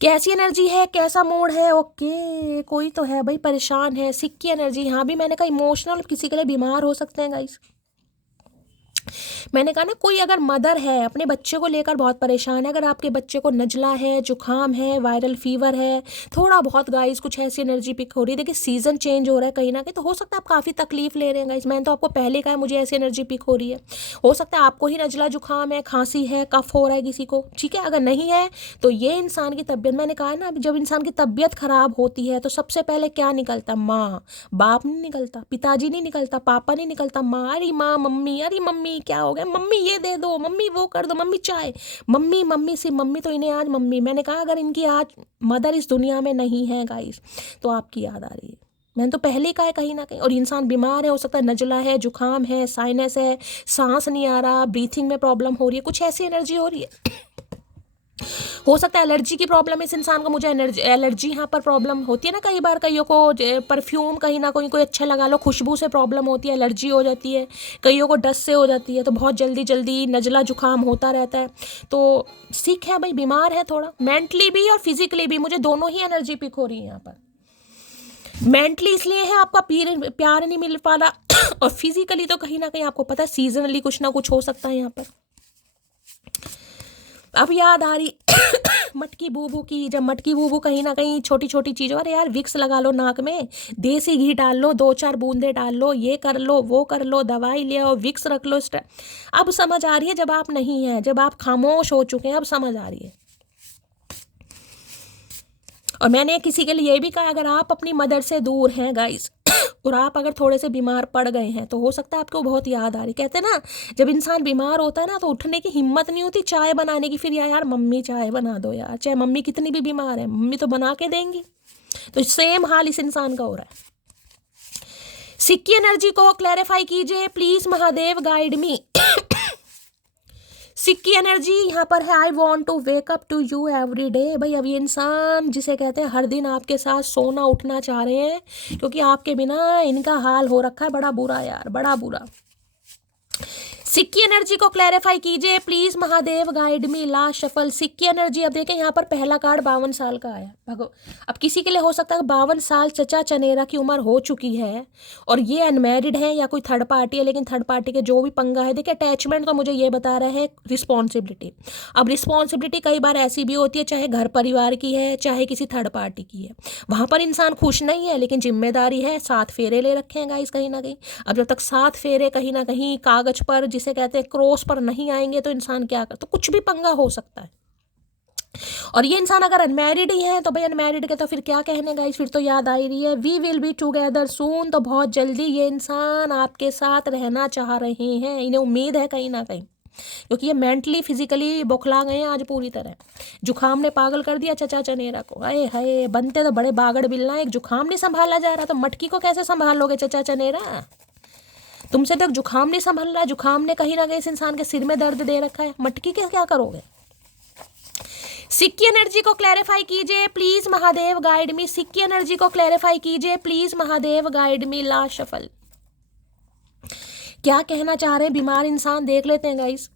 कैसी एनर्जी है, कैसा मूड है, ओके कोई तो है भाई परेशान है, सिक की एनर्जी, यहाँ भी मैंने कहा इमोशनल, किसी के लिए बीमार हो सकते हैं गाइस। मैंने कहा ना कोई अगर मदर है अपने बच्चे को लेकर बहुत परेशान है, अगर आपके बच्चे को नजला है, जुकाम है, वायरल फीवर है, थोड़ा बहुत गाइस कुछ ऐसी एनर्जी पिक हो रही है, देखिए सीजन चेंज हो रहा है कहीं ना कहीं, तो हो सकता है आप काफ़ी तकलीफ ले रहे हैं गाइस। मैंने तो आपको पहले कहा मुझे ऐसी एनर्जी पिक हो रही है, हो सकता है आपको ही नजला जुकाम है, खांसी है, कफ हो रहा है किसी को, ठीक है। अगर नहीं है तो ये इंसान की तबीयत, मैंने कहा है ना जब इंसान की तबीयत खराब होती है तो सबसे पहले क्या निकलता, माँ, बाप नहीं निकलता, पिताजी नहीं निकलता, पापा नहीं निकलता, माँ, अरे माँ, मम्मी, अरे मम्मी क्या हो गया, मम्मी ये दे दो, मम्मी वो कर दो, मम्मी चाय, मम्मी मम्मी सी मम्मी, तो इन्हें आज मम्मी, मैंने कहा अगर इनकी आज मदर इस दुनिया में नहीं है गाइस तो आपकी याद आ रही है, मैंने तो पहले ही कहा है कहीं ना कहीं। और इंसान बीमार है, हो सकता है नजला है, जुकाम है, साइनस है, सांस नहीं आ रहा, ब्रीथिंग में प्रॉब्लम हो रही है, कुछ ऐसी एनर्जी हो रही है। हो सकता है एलर्जी की प्रॉब्लम इस इंसान को, मुझे एलर्जी यहाँ पर प्रॉब्लम होती है ना, कई बार कईयों को परफ्यूम कहीं ना कहीं कोई अच्छा लगा लो, खुशबू से प्रॉब्लम होती है, एलर्जी हो जाती है, कईयों को डस्ट से हो जाती है, तो बहुत जल्दी जल्दी नजला जुकाम होता रहता है। तो सिक है भाई, बीमार है थोड़ा, मेंटली भी और फिजिकली भी, मुझे दोनों ही एनर्जी पिक हो रही है यहाँ पर। मेंटली इसलिए है आपका प्यार नहीं मिल पा रहा, और फिजिकली तो कहीं ना कहीं आपको पता है सीजनली कुछ ना कुछ हो सकता है यहाँ पर। अब याद आ रही मटकी बूबू की, जब मटकी बूबू कहीं ना कहीं छोटी छोटी चीज़ों, अरे यार विक्स लगा लो नाक में, देसी घी डाल लो, 2-4 बूंदे डाल लो, ये कर लो वो कर लो, दवाई ले आओ, विक्स रख लो, अब समझ आ रही है जब आप नहीं हैं, जब आप खामोश हो चुके हैं, अब समझ आ रही है। और मैंने किसी के लिए ये भी कहा अगर आप अपनी मदर से दूर हैं गाइस और आप अगर थोड़े से बीमार पड़ गए हैं तो हो सकता है आपको बहुत याद आ रही, कहते हैं ना जब इंसान बीमार होता है ना तो उठने की हिम्मत नहीं होती चाय बनाने की, फिर यार मम्मी चाय बना दो यार, चाहे मम्मी कितनी भी बीमार है मम्मी तो बना के देंगी। तो सेम हाल इस इंसान का हो रहा है। सिक्की एनर्जी को क्लैरिफाई कीजिए प्लीज महादेव गाइड मी। सिक्की एनर्जी यहाँ पर है I want to wake up to you every day. भाई अब ये इंसान जिसे कहते हैं हर दिन आपके साथ सोना उठना चाह रहे हैं, क्योंकि आपके बिना इनका हाल हो रखा है बड़ा बुरा यार, बड़ा बुरा। सिक्की एनर्जी को क्लैरिफाई कीजिए please Mahadev, guide me last shuffle. Sikki energy, अब देखें यहाँ पर पहला कार्ड 52 साल का आया। अब किसी के लिए हो सकता है 52 साल चचा चनेरा की उम्र हो चुकी है और ये अनमैरिड है या कोई थर्ड पार्टी है, लेकिन थर्ड पार्टी के जो भी पंगा है, देखिए अटैचमेंट तो मुझे ये बता रहा है रिस्पॉन्सिबिलिटी। अब रिस्पॉन्सिबिलिटी कई बार ऐसी भी होती है, चाहे घर परिवार की है चाहे किसी थर्ड पार्टी की है, वहाँ पर इंसान खुश नहीं है लेकिन जिम्मेदारी है, 7 फेरे ले रखे हैं गाइस कहीं ना कहीं। अब जब तक 7 फेरे कहीं ना कहीं कागज पर, जिसे कहते हैं क्रॉस पर, नहीं आएंगे तो इंसान क्या कर, तो कुछ भी पंगा हो सकता है। और ये इंसान अगर अनमैरिड ही है तो भाई अनमैरिड के तो फिर क्या कहने गाइस, फिर तो याद आ ही रही है वी विल बी टुगेदर सून। तो बहुत जल्दी ये इंसान आपके साथ रहना चाह रहे हैं, इन्हें उम्मीद है कहीं ना कहीं, क्योंकि ये मेंटली फिजिकली बौखला गए हैं आज पूरी तरह। जुखाम ने पागल कर दिया चचा चनेरा को, अरे हाय बनते तो बड़े बागड़ बिल्ला, एक जुखाम नहीं संभाला जा रहा तो मटकी को कैसे संभालोगे चचा चनेरा। तुमसे तो जुखाम नहीं संभल रहा है, जुखाम ने कहीं ना कहीं इस इंसान के सिर में दर्द दे रखा है, मटकी के क्या करोगे। सिक्की एनर्जी को क्लैरिफाई कीजिए प्लीज महादेव, गाइड मी। सिक्की एनर्जी को क्लैरिफाई कीजिए please Mahadev, guide me last shuffle. क्या कहना चाह रहे हैं बीमार इंसान, देख लेते हैं गाइस।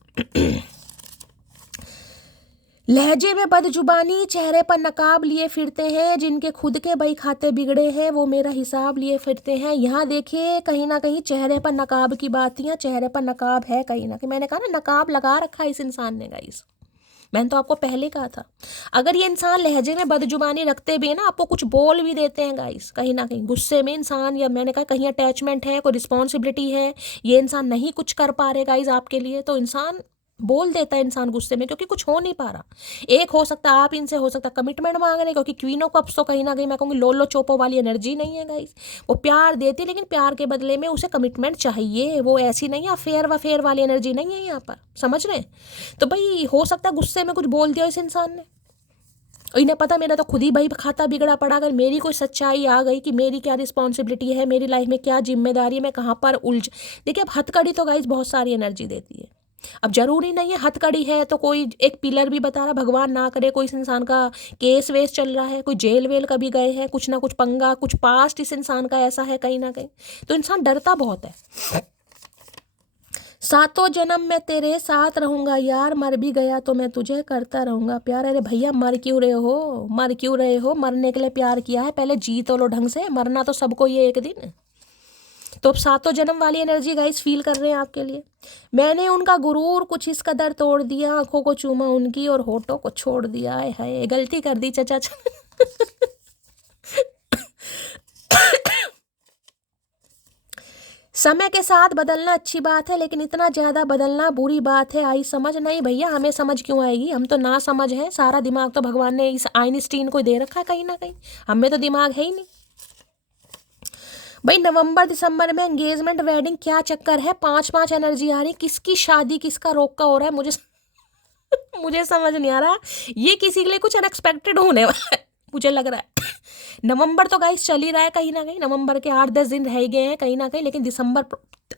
लहजे में बदजुबानी, चेहरे पर नकाब लिए फिरते हैं, जिनके खुद के बही खाते बिगड़े हैं वो मेरा हिसाब लिए फिरते हैं। यहाँ देखिए कहीं ना कहीं चेहरे पर नकाब की बात, या चेहरे पर नकाब है कहीं ना कहीं, मैंने कहा ना नकाब लगा रखा है इस इंसान ने गाइस, मैंने तो आपको पहले कहा था। अगर ये इंसान लहजे में बदजुबानी रखते भी है ना, आपको कुछ बोल भी देते हैं गाइस कहीं ना कहीं गुस्से में इंसान, या मैंने कहा कहीं अटैचमेंट है, कोई रिस्पॉन्सिबिलिटी है, ये इंसान नहीं कुछ कर पा रहे गाइस आपके लिए, तो इंसान बोल देता है इंसान गुस्से में, क्योंकि कुछ हो नहीं पा रहा। एक हो सकता है आप इनसे, हो सकता है कमिटमेंट मांग रहे हैं, क्योंकि क्वीन ऑफ कप्स तो कहीं ना कहीं मैं कहूँगी लोलो चोपो वाली एनर्जी नहीं है गाइस। वो प्यार देती है लेकिन प्यार के बदले में उसे कमिटमेंट चाहिए, वो ऐसी नहीं है अफेयर वफेयर वाली एनर्जी नहीं है यहाँ पर, समझ रहे हैं। तो भाई हो सकता है गुस्से में कुछ बोल दिया इस इंसान ने, इन्हें पता मेरा तो खुद ही भाई खाता बिगड़ा पड़ा, अगर मेरी कोई सच्चाई आ गई कि मेरी क्या रिस्पॉन्सिबिलिटी है, मेरी लाइफ में क्या जिम्मेदारी है, मैं कहाँ पर उलझ। देखिए अब हथकड़ी तो गाइस बहुत सारी एनर्जी देती है, अब जरूरी नहीं है हथकड़ी है तो कोई एक पिलर भी बता रहा, भगवान ना करे कोई इस इंसान का केस वेस चल रहा है, कोई जेल वेल कभी गए हैं, कुछ ना कुछ पंगा, कुछ पास्ट इस इंसान का ऐसा है कहीं ना कहीं, तो इंसान डरता बहुत है। सातों जन्म में तेरे साथ रहूंगा यार, मर भी गया तो मैं तुझे करता रहूंगा प्यार। अरे भैया मर क्यों रहे हो, मर क्यों रहे हो, मरने के लिए प्यार किया है, पहले जी तो लो ढंग से, मरना तो सबको ये एक दिन। तो अब सातों जन्म वाली एनर्जी गाइस फील कर रहे हैं आपके लिए। मैंने उनका गुरूर कुछ इस कदर तोड़ दिया, आंखों को चूमा उनकी और होठों को छोड़ दिया, है गलती कर दी चचा। समय के साथ बदलना अच्छी बात है, लेकिन इतना ज़्यादा बदलना बुरी बात है। आई समझ नहीं भैया, हमें समझ क्यों आएगी, हम तो ना समझ है, सारा दिमाग तो भगवान ने इस आइंस्टीन को दे रखा है कहीं ना कहीं, हमें तो दिमाग है ही नहीं। भाई नवंबर दिसंबर में एंगेजमेंट वेडिंग क्या चक्कर है, 5 एनर्जी आ रही, किसकी शादी किसका रोक का हो रहा है, मुझे समझ नहीं आ रहा, ये किसी के लिए कुछ अनएक्सपेक्टेड होने वाला है मुझे लग रहा है। नवंबर तो गाइस चल ही रहा है कहीं ना कहीं, नवंबर के 8-10 दिन रह गए हैं कहीं ना कहीं, लेकिन दिसंबर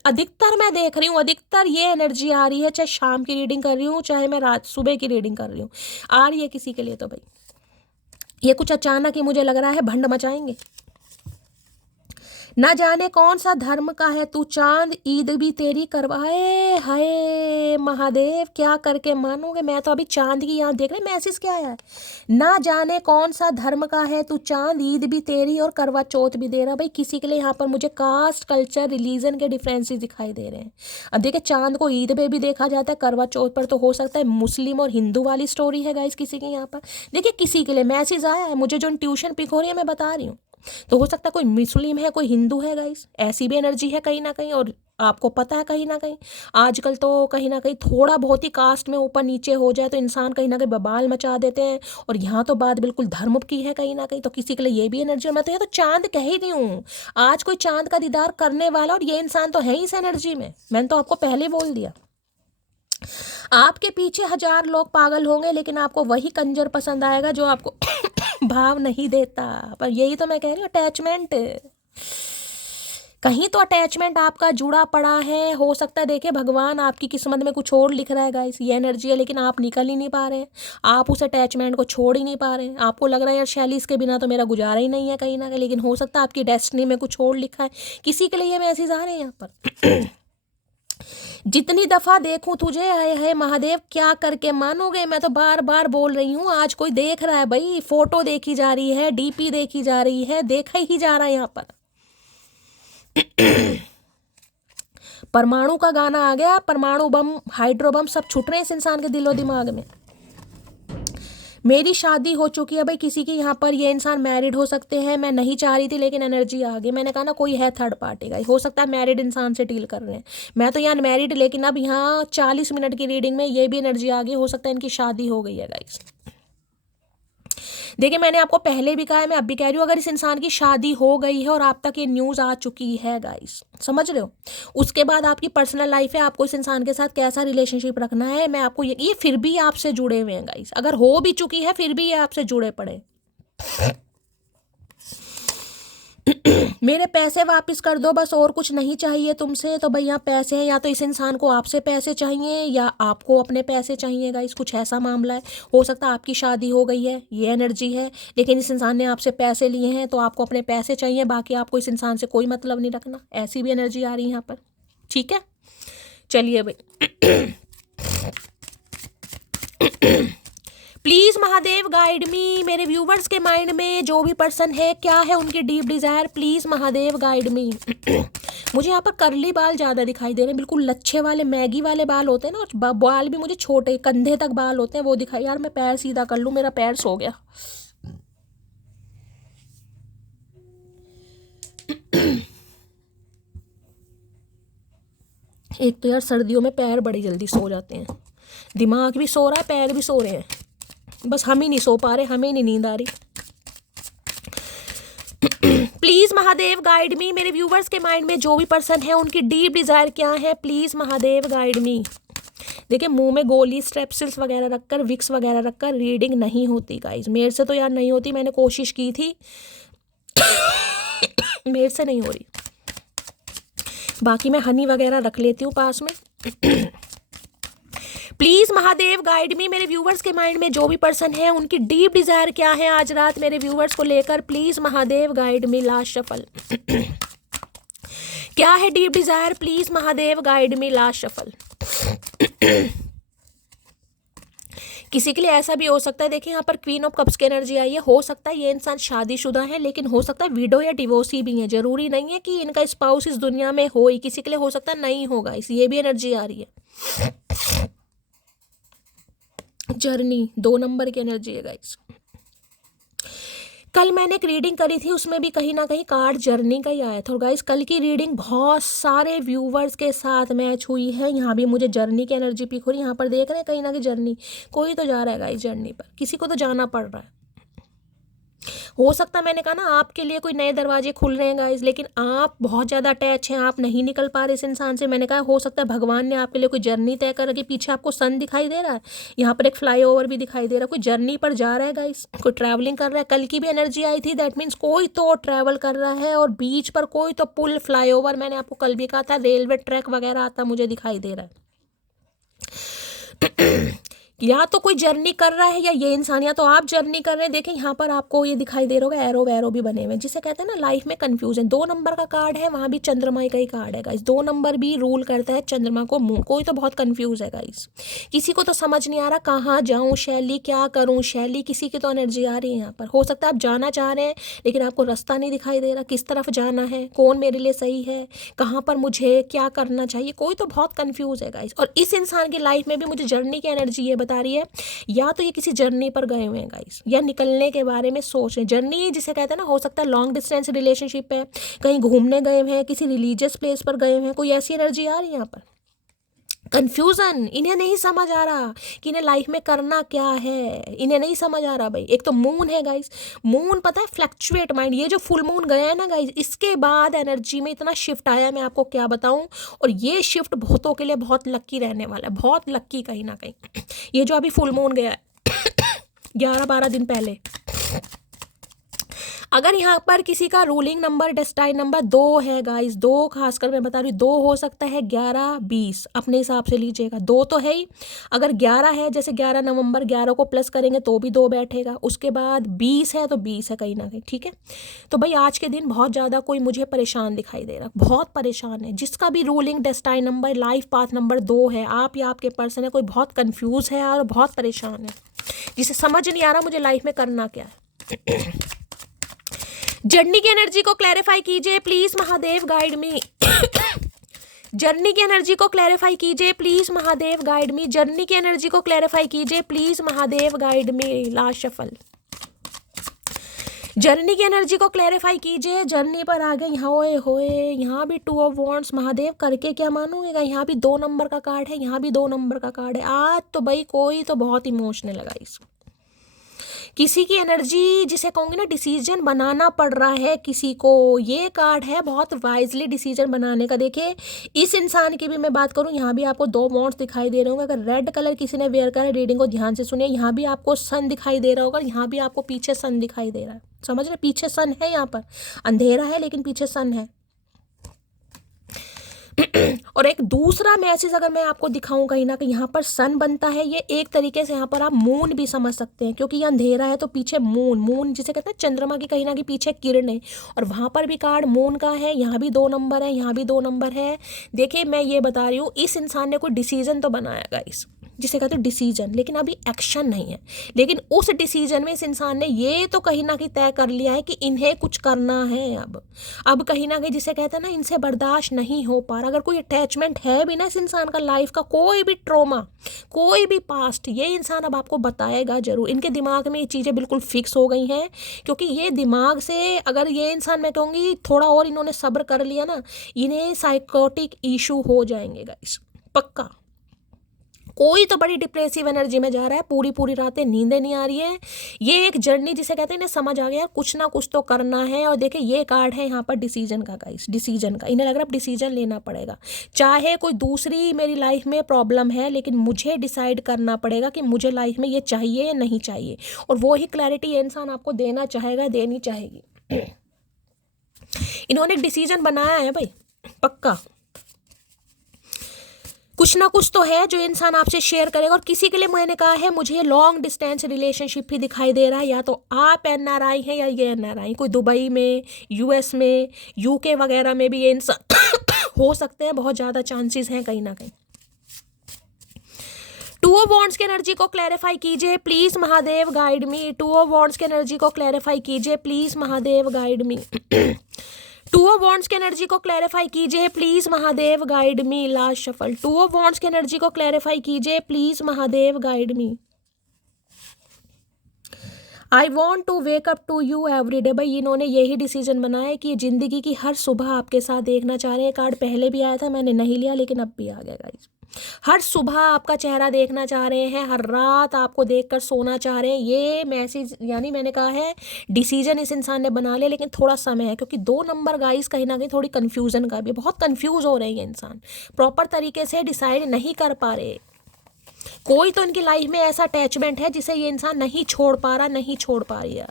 अधिकतर मैं देख रही हूँ, अधिकतर ये एनर्जी आ रही है, चाहे शाम की रीडिंग कर रही हूँ चाहे मैं रात सुबह की रीडिंग कर रही हूँ, आ रही है किसी के लिए। तो भाई ये कुछ अचानक ही मुझे लग रहा है भंड मचाएंगे। न जाने कौन सा धर्म का है तू, चांद ईद भी तेरी करवाए, हाय महादेव क्या करके मानोगे। मैं तो अभी चांद की यहाँ देख रहे, मैसेज क्या आया है, ना जाने कौन सा धर्म का है तू, चांद ईद भी तेरी और करवा चौथ भी दे रहा। भाई किसी के लिए यहाँ पर मुझे कास्ट कल्चर रिलीजन के डिफरेंसेस दिखाई दे रहे हैं। अब देखिए चांद को ईद पे भी देखा जाता है, करवा चौथ पर तो हो सकता है मुस्लिम और हिंदू वाली स्टोरी है गाइस किसी के यहाँ पर। देखिए किसी के लिए मैसेज आया है, मुझे जो ट्यूशन पिक हो रही है मैं बता रही हूँ, तो हो सकता है कोई मुस्लिम है कोई हिंदू है गाइस, ऐसी भी एनर्जी है कहीं ना कहीं। और आपको पता है कहीं ना कहीं आजकल तो कहीं ना कहीं थोड़ा बहुत ही कास्ट में ऊपर नीचे हो जाए तो इंसान कहीं ना कहीं बवाल मचा देते हैं, और यहाँ तो बात बिल्कुल धर्म की है कहीं ना कहीं, तो किसी के लिए ये भी एनर्जी। मैं तो ये तो चांद कह ही रही हूँ, आज कोई चांद का दीदार करने वाला, और ये इंसान तो है ही इस एनर्जी में, मैंने तो आपको पहले बोल दिया। आपके पीछे 1000 लोग पागल होंगे लेकिन आपको वही कंजर पसंद आएगा जो आपको भाव नहीं देता। पर यही तो मैं कह रही हूँ, अटैचमेंट, कहीं तो अटैचमेंट आपका जुड़ा पड़ा है, हो सकता है देखिए भगवान आपकी किस्मत में कुछ और लिख रहा है गाइस, ये एनर्जी है, लेकिन आप निकल ही नहीं पा रहे हैं, आप उस अटैचमेंट को छोड़ ही नहीं पा रहे हैं। आपको लग रहा है यार शैली इसके बिना तो मेरा गुजारा ही नहीं है कहीं ना कहीं, लेकिन हो सकता है आपकी डेस्टिनी में कुछ और लिखा है, किसी के लिए ये मैसेज आ रहे हैं यहाँ पर। जितनी दफा देखूं तुझे, आए है महादेव क्या करके मानोगे। मैं तो बार बार बोल रही हूँ, आज कोई देख रहा है भाई, फोटो देखी जा रही है, डीपी देखी जा रही है, देखा ही जा रहा है यहाँ पर। परमाणु का गाना आ गया, परमाणु बम, हाइड्रो बम सब छुट रहे हैं इस इंसान के दिलो दिमाग में। मेरी शादी हो चुकी है भाई किसी की, यहाँ पर ये इंसान मैरिड हो सकते हैं। मैं नहीं चाह रही थी लेकिन एनर्जी आ गई। मैंने कहा ना कोई है थर्ड पार्टी का, हो सकता है मैरिड इंसान से डील कर रहे हैं। मैं तो यहाँ मैरिड, लेकिन अब यहाँ 40 मिनट की रीडिंग में ये भी एनर्जी आ गई, हो सकता है इनकी शादी हो गई है गाइस। देखिए मैंने आपको पहले भी कहा है, मैं अब भी कह रही हूँ, अगर इस इंसान की शादी हो गई है और आप तक ये न्यूज़ आ चुकी है गाइस, समझ रहे हो, उसके बाद आपकी पर्सनल लाइफ है, आपको इस इंसान के साथ कैसा रिलेशनशिप रखना है, मैं आपको ये फिर भी आपसे जुड़े हुए हैं गाइस। अगर हो भी चुकी है फिर भी ये आपसे जुड़े पड़े। मेरे पैसे वापस कर दो बस, और कुछ नहीं चाहिए तुमसे। तो भैया पैसे हैं, या तो इस इंसान को आपसे पैसे चाहिए या आपको अपने पैसे चाहिए गाइस, कुछ ऐसा मामला है। हो सकता है आपकी शादी हो गई है, ये एनर्जी है, लेकिन इस इंसान ने आपसे पैसे लिए हैं तो आपको अपने पैसे चाहिए, बाकी आपको इस इंसान से कोई मतलब नहीं रखना। ऐसी भी एनर्जी आ रही है यहाँ पर, ठीक है। चलिए भाई, प्लीज महादेव गाइड मी। मेरे व्यूवर्स के माइंड में जो भी पर्सन है, क्या है उनकी deep Dzire, please Mahadev guide मी। मुझे यहाँ पर करली बाल ज्यादा दिखाई दे रहे हैं, बिल्कुल लच्छे वाले, मैगी वाले बाल होते हैं ना, और बाल भी मुझे छोटे कंधे तक बाल होते हैं, वो दिखाई। यार मैं पैर सीधा कर लूं, मेरा पैर सो गया। एक तो यार सर्दियों में पैर बड़ी जल्दी सो जाते हैं, दिमाग भी सो रहा है, पैर भी सो रहे हैं, बस हम ही नहीं सो पा रहे, हमें नहीं नींद आ रही। प्लीज महादेव गाइड मी। मेरे व्यूवर्स के माइंड में जो भी पर्सन है उनकी डीप डिजायर क्या है, प्लीज महादेव गाइड मी। देखिए मुंह में गोली, स्ट्रेप्सिल्स वगैरह रखकर, विक्स वगैरह रखकर रीडिंग नहीं होती गाइज, मेरे से तो यार नहीं होती, मैंने कोशिश की थी मेरे से नहीं हो रही। बाकी मैं हनी वगैरह रख लेती हूँ पास में। प्लीज महादेव गाइड मी। मेरे व्यूवर्स के माइंड में जो भी पर्सन है उनकी डीप डिजायर क्या है आज रात मेरे व्यूवर्स को लेकर, please Mahadev guide me. Last shuffle क्या है deep Dzire, please Mahadev guide me. Last shuffle. किसी के लिए ऐसा भी हो सकता है, देखिए यहाँ पर क्वीन ऑफ कप्स की एनर्जी आई है, हो सकता है ये इंसान शादीशुदा है, लेकिन हो सकता है विडो या डिवोर्सी भी है, जरूरी नहीं है कि इनका स्पाउस इस दुनिया में हो ही, किसी के लिए हो सकता है नहीं होगा, इस ये भी एनर्जी आ रही है। जर्नी 2 नंबर की एनर्जी है गाइस। कल मैंने एक रीडिंग करी थी, उसमें भी कहीं ना कहीं कार्ड जर्नी का ही आया था। और गाइस कल की रीडिंग बहुत सारे व्यूवर्स के साथ मैच हुई है, यहाँ भी मुझे जर्नी की एनर्जी पिक हो रही है। यहाँ पर देख रहे हैं कहीं ना कहीं जर्नी, कोई तो जा रहा है गाइस जर्नी पर, किसी को तो जाना पड़ रहा है। हो सकता है मैंने कहा ना आपके लिए कोई नए दरवाजे खुल रहे हैं गाइस, लेकिन आप बहुत ज़्यादा अटैच हैं, आप नहीं निकल पा रहे इस इंसान से। मैंने कहा हो सकता है भगवान ने आपके लिए कोई जर्नी तय कर रखी। पीछे आपको सन दिखाई दे रहा है, यहाँ पर एक फ्लाईओवर भी दिखाई दे रहा है, कोई जर्नी पर जा रहा है गाइस, कोई ट्रैवलिंग कर रहा है। कल की भी एनर्जी आई थी, दैट मीन्स कोई तो ट्रैवल कर रहा है, और बीच पर कोई तो पुल, फ्लाईओवर, मैंने आपको कल भी कहा था रेलवे ट्रैक वगैरह आता मुझे दिखाई दे रहा है। या तो कोई जर्नी कर रहा है या ये इंसान, या तो आप जर्नी कर रहे हैं। देखें यहाँ पर आपको ये दिखाई दे रहा होगा, एरो वैरो भी बने हुए हैं, जिसे कहते हैं ना लाइफ में कंफ्यूजन। 2 नंबर का कार्ड है, वहाँ भी चंद्रमा का ही कार्ड है गाइस, 2 नंबर भी रूल करता है चंद्रमा को, मून। कोई तो बहुत कंफ्यूज है गाइस, किसी को तो समझ नहीं आ रहा कहाँ जाऊँ शैली, क्या करूँ शैली, किसी की तो एनर्जी आ रही है यहाँ पर। हो सकता है आप जाना चाह रहे हैं लेकिन आपको रास्ता नहीं दिखाई दे रहा, किस तरफ जाना है, कौन मेरे लिए सही है, कहाँ पर मुझे क्या करना चाहिए, कोई तो बहुत कंफ्यूज है गाइस। और इस इंसान की लाइफ में भी मुझे जर्नी की एनर्जी ये बता रही है, या तो ये किसी जर्नी पर गए हुए हैं गाइस, या निकलने के बारे में सोच रहे हैं। जर्नी जिसे कहते हैं ना, हो सकता है लॉन्ग डिस्टेंस रिलेशनशिप है, कहीं घूमने गए हुए हैं, किसी रिलीजियस प्लेस पर गए हुए हैं, कोई ऐसी एनर्जी आ रही है यहाँ पर। कंफ्यूजन, इन्हें नहीं समझ आ रहा कि इन्हें लाइफ में करना क्या है, इन्हें नहीं समझ आ रहा भाई। एक तो मून है गाइस, मून पता है फ्लक्चुएट माइंड, ये जो फुल मून गया है ना गाइस, इसके बाद एनर्जी में इतना शिफ्ट आया, मैं आपको क्या बताऊं। और ये शिफ्ट बहुतों के लिए बहुत लक्की रहने वाला है, बहुत लक्की कहीं ना कहीं। ये जो अभी फुल मून गया है 11-12 दिन पहले, अगर यहाँ पर किसी का रूलिंग नंबर डेस्टाइन नंबर 2 है गाइस, 2 खासकर मैं बता रही हूँ, 2 हो सकता है, 11 20 अपने हिसाब से लीजिएगा, 2 तो है ही। अगर 11 है, जैसे 11 नवंबर, 11 को प्लस करेंगे तो भी 2 बैठेगा। उसके बाद 20 है तो 20 है कहीं ना कहीं, ठीक है। तो भाई आज के दिन बहुत ज़्यादा कोई मुझे परेशान दिखाई दे रहा, बहुत परेशान है। जिसका भी ruling destined number life path number 2 है, आप या आपके पर्सन है, कोई बहुत कन्फ्यूज़ है और बहुत परेशान है, जिसे समझ नहीं आ रहा मुझे लाइफ में करना क्या है। जर्नी की एनर्जी को क्लैरिफाई कीजिए please Mahadev, guide me. Journey की एनर्जी को क्लैरिफाई कीजिए please Mahadev, guide me. Journey की एनर्जी को क्लैरिफाई कीजिए please Mahadev, guide me. Last shuffle. Journey की एनर्जी को क्लैरिफाई कीजिए। जर्नी पर आ गए यहाँ, ओए होए, यहाँ भी 2 ऑफ वॉन्ड्स। महादेव करके क्या मानूंगा, यहाँ भी 2 नंबर का कार्ड है, यहाँ भी 2 नंबर का कार्ड है। आज तो भाई कोई तो बहुत इमोशनल लगा इसको, किसी की एनर्जी जिसे कहूँगी ना डिसीजन बनाना पड़ रहा है किसी को। ये कार्ड है बहुत वाइजली डिसीजन बनाने का। देखिए इस इंसान की भी मैं बात करूँ, यहाँ भी आपको 2 वॉन्ड्स दिखाई दे रहे होंगे। अगर रेड कलर किसी ने वेयर करा है, रीडिंग को ध्यान से सुनिए। यहाँ भी आपको सन दिखाई दे रहा होगा, यहाँ भी आपको पीछे सन दिखाई दे रहा है। समझ रहे, पीछे सन है, यहाँ पर अंधेरा है लेकिन पीछे सन है। और एक दूसरा मैसेज अगर मैं आपको दिखाऊं कहीं ना कहीं, यहाँ पर सन बनता है। ये एक तरीके से यहाँ पर आप मून भी समझ सकते हैं, क्योंकि ये अंधेरा है तो पीछे मून, मून जिसे कहते हैं चंद्रमा की कहीं ना कहीं पीछे किरण है। और वहाँ पर भी कार्ड मून का है, यहाँ भी 2 नंबर है, यहाँ भी 2 नंबर है। देखिए मैं ये बता रही हूँ, इस इंसान ने कोई डिसीजन तो बनाया गाइस, जिसे कहते हैं डिसीजन, लेकिन अभी एक्शन नहीं है। लेकिन उस डिसीजन में इस इंसान ने ये तो कहीं ना कहीं तय कर लिया है कि इन्हें कुछ करना है। अब कहीं ना कहीं जिसे कहते हैं ना, इनसे बर्दाश्त नहीं हो पा रहा। अगर कोई अटैचमेंट है भी ना इस इंसान का, लाइफ का कोई भी ट्रॉमा, कोई भी पास्ट, ये इंसान अब आपको बताएगा जरूर। इनके दिमाग में ये चीज़ें बिल्कुल फिक्स हो गई हैं, क्योंकि ये दिमाग से अगर ये इंसान, मैं कहूँगी थोड़ा और इन्होंने सब्र कर लिया ना, इन्हें साइकोटिक इशू हो जाएंगे गाइस, पक्का। कोई तो बड़ी डिप्रेसिव एनर्जी में जा रहा है, पूरी रातें नींदें नहीं आ रही है। ये एक जर्नी जिसे कहते हैं, इन्हें समझ आ गया कुछ ना कुछ तो करना है। और देखिए ये कार्ड है यहाँ पर डिसीजन का गाइस, डिसीजन का। इन्हें लग रहा है अब डिसीजन लेना पड़ेगा, चाहे कोई दूसरी मेरी लाइफ में प्रॉब्लम है, लेकिन मुझे डिसाइड करना पड़ेगा कि मुझे लाइफ में ये चाहिए या नहीं चाहिए। और वो ही क्लैरिटी ये इंसान आपको देना चाहेगा, देनी चाहेगी। इन्होंने एक डिसीजन बनाया है भाई, पक्का कुछ ना कुछ तो है जो इंसान आपसे शेयर करेगा। और किसी के लिए मैंने कहा है, मुझे लॉन्ग डिस्टेंस रिलेशनशिप भी दिखाई दे रहा है। या तो आप एनआरआई हैं या ये एनआरआई, कोई दुबई में, यूएस में, यूके वगैरह में भी ये इंसान हो सकते हैं, बहुत ज़्यादा चांसेस हैं कहीं ना कहीं। 2 ऑफ वॉन्ड्स की एनर्जी को क्लैरिफाई कीजिए please Mahadev, guide me. 2 of wands की एनर्जी को क्लैरिफाई कीजिए please Mahadev, guide me. 2 of wands की एनर्जी को क्लैरिफाई कीजिए please Mahadev, guide me. Last shuffle. 2 of wands की एनर्जी को क्लैरिफाई कीजिए please Mahadev, guide me. I want to wake up to you every day. भाई इन्होंने यही डिसीजन बनाया है कि जिंदगी की हर सुबह आपके साथ देखना चाह रहे हैं। कार्ड पहले भी आया था, मैंने नहीं लिया, लेकिन अब भी आ गया गाइस। हर सुबह आपका चेहरा देखना चाह रहे हैं, हर रात आपको देखकर सोना चाह रहे हैं। ये मैसेज, यानी मैंने कहा है डिसीजन इस इंसान ने बना लिया, लेकिन थोड़ा समय है, क्योंकि 2 नंबर गाइस कहीं ना कहीं थोड़ी कन्फ्यूजन का भी, बहुत कन्फ्यूज हो रहे हैं ये इंसान, प्रॉपर तरीके से डिसाइड नहीं कर पा रहे। कोई तो इनकी लाइफ में ऐसा अटैचमेंट है जिसे ये इंसान नहीं छोड़ पा रहा, नहीं छोड़ पा रही है।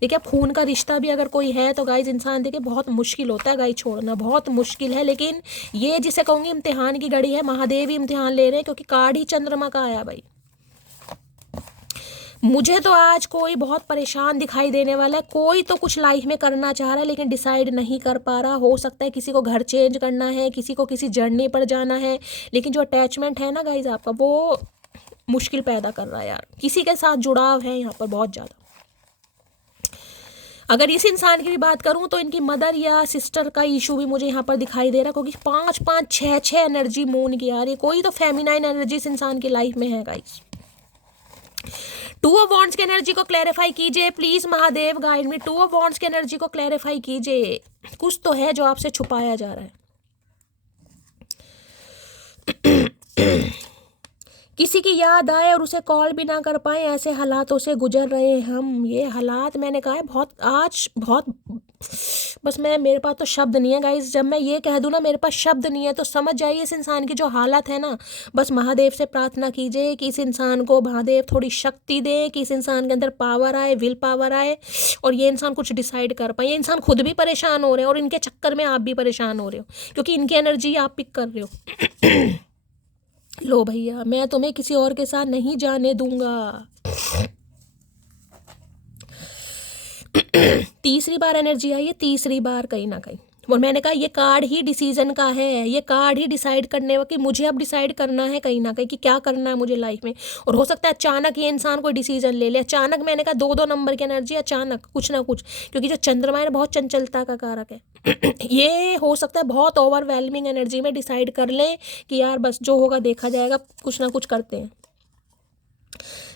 देखिए अब खून का रिश्ता भी अगर कोई है तो गाइज इंसान, देखिए बहुत मुश्किल होता है गाइज, छोड़ना बहुत मुश्किल है। लेकिन ये जिसे कहूँगी इम्तिहान की घड़ी है, महादेव ही इम्तिहान ले रहे हैं, क्योंकि कार्ड ही चंद्रमा का आया भाई। मुझे तो आज कोई बहुत परेशान दिखाई देने वाला है। कोई तो कुछ लाइफ में करना चाह रहा है लेकिन डिसाइड नहीं कर पा रहा। हो सकता है किसी को घर चेंज करना है, किसी को किसी जर्नी पर जाना है, लेकिन जो अटैचमेंट है ना गाइज आपका, वो मुश्किल पैदा कर रहा है यार। किसी के साथ जुड़ाव है यहाँ पर बहुत ज़्यादा। अगर इस इंसान की भी बात करूं तो इनकी मदर या सिस्टर का इशू भी मुझे यहाँ पर दिखाई दे रहा है, क्योंकि 5-5 6-6 एनर्जी मून की आ रही है। कोई तो फेमिनाइन एनर्जी इस इंसान की लाइफ में है गाइस। 2 ऑफ वॉन्ड्स की एनर्जी को क्लैरिफाई कीजिए प्लीज महादेव, गाइड में। 2 ऑफ वॉन्ड्स की एनर्जी को क्लैरिफाई कीजिए। कुछ तो है जो आपसे छुपाया जा रहा है। किसी की याद आए और उसे कॉल भी ना कर पाए, ऐसे हालातों से गुजर रहे हैं हम। ये हालात मैंने कहा है बहुत, आज बहुत, बस मेरे पास तो शब्द नहीं है गाइस। जब मैं ये कह दूँ ना मेरे पास शब्द नहीं है, तो समझ जाइए इस इंसान की जो हालत है ना। बस महादेव से प्रार्थना कीजिए कि इस इंसान को महादेव थोड़ी शक्ति दे, कि इस इंसान के अंदर पावर आए, विल पावर आए, और ये इंसान कुछ डिसाइड कर पाए। ये इंसान खुद भी परेशान हो रहे हैं और इनके चक्कर में आप भी परेशान हो रहे हो, क्योंकि इनकी एनर्जी आप पिक कर रहे हो। लो भैया, मैं तुम्हें किसी और के साथ नहीं जाने दूंगा। तीसरी बार एनर्जी आई है, तीसरी बार कहीं ना कहीं। और मैंने कहा ये कार्ड ही डिसीजन का है, ये कार्ड ही डिसाइड करने कि मुझे अब डिसाइड करना है कहीं ना कहीं कि क्या करना है मुझे लाइफ में। और हो सकता है अचानक ये इंसान कोई डिसीजन ले ले, अचानक। मैंने कहा 2-2 नंबर की एनर्जी, अचानक कुछ ना कुछ, क्योंकि जो चंद्रमा है बहुत चंचलता का कारक है। ये हो सकता है बहुत ओवरवेलमिंग एनर्जी में डिसाइड कर लें कि यार बस जो होगा देखा जाएगा, कुछ ना कुछ करते हैं।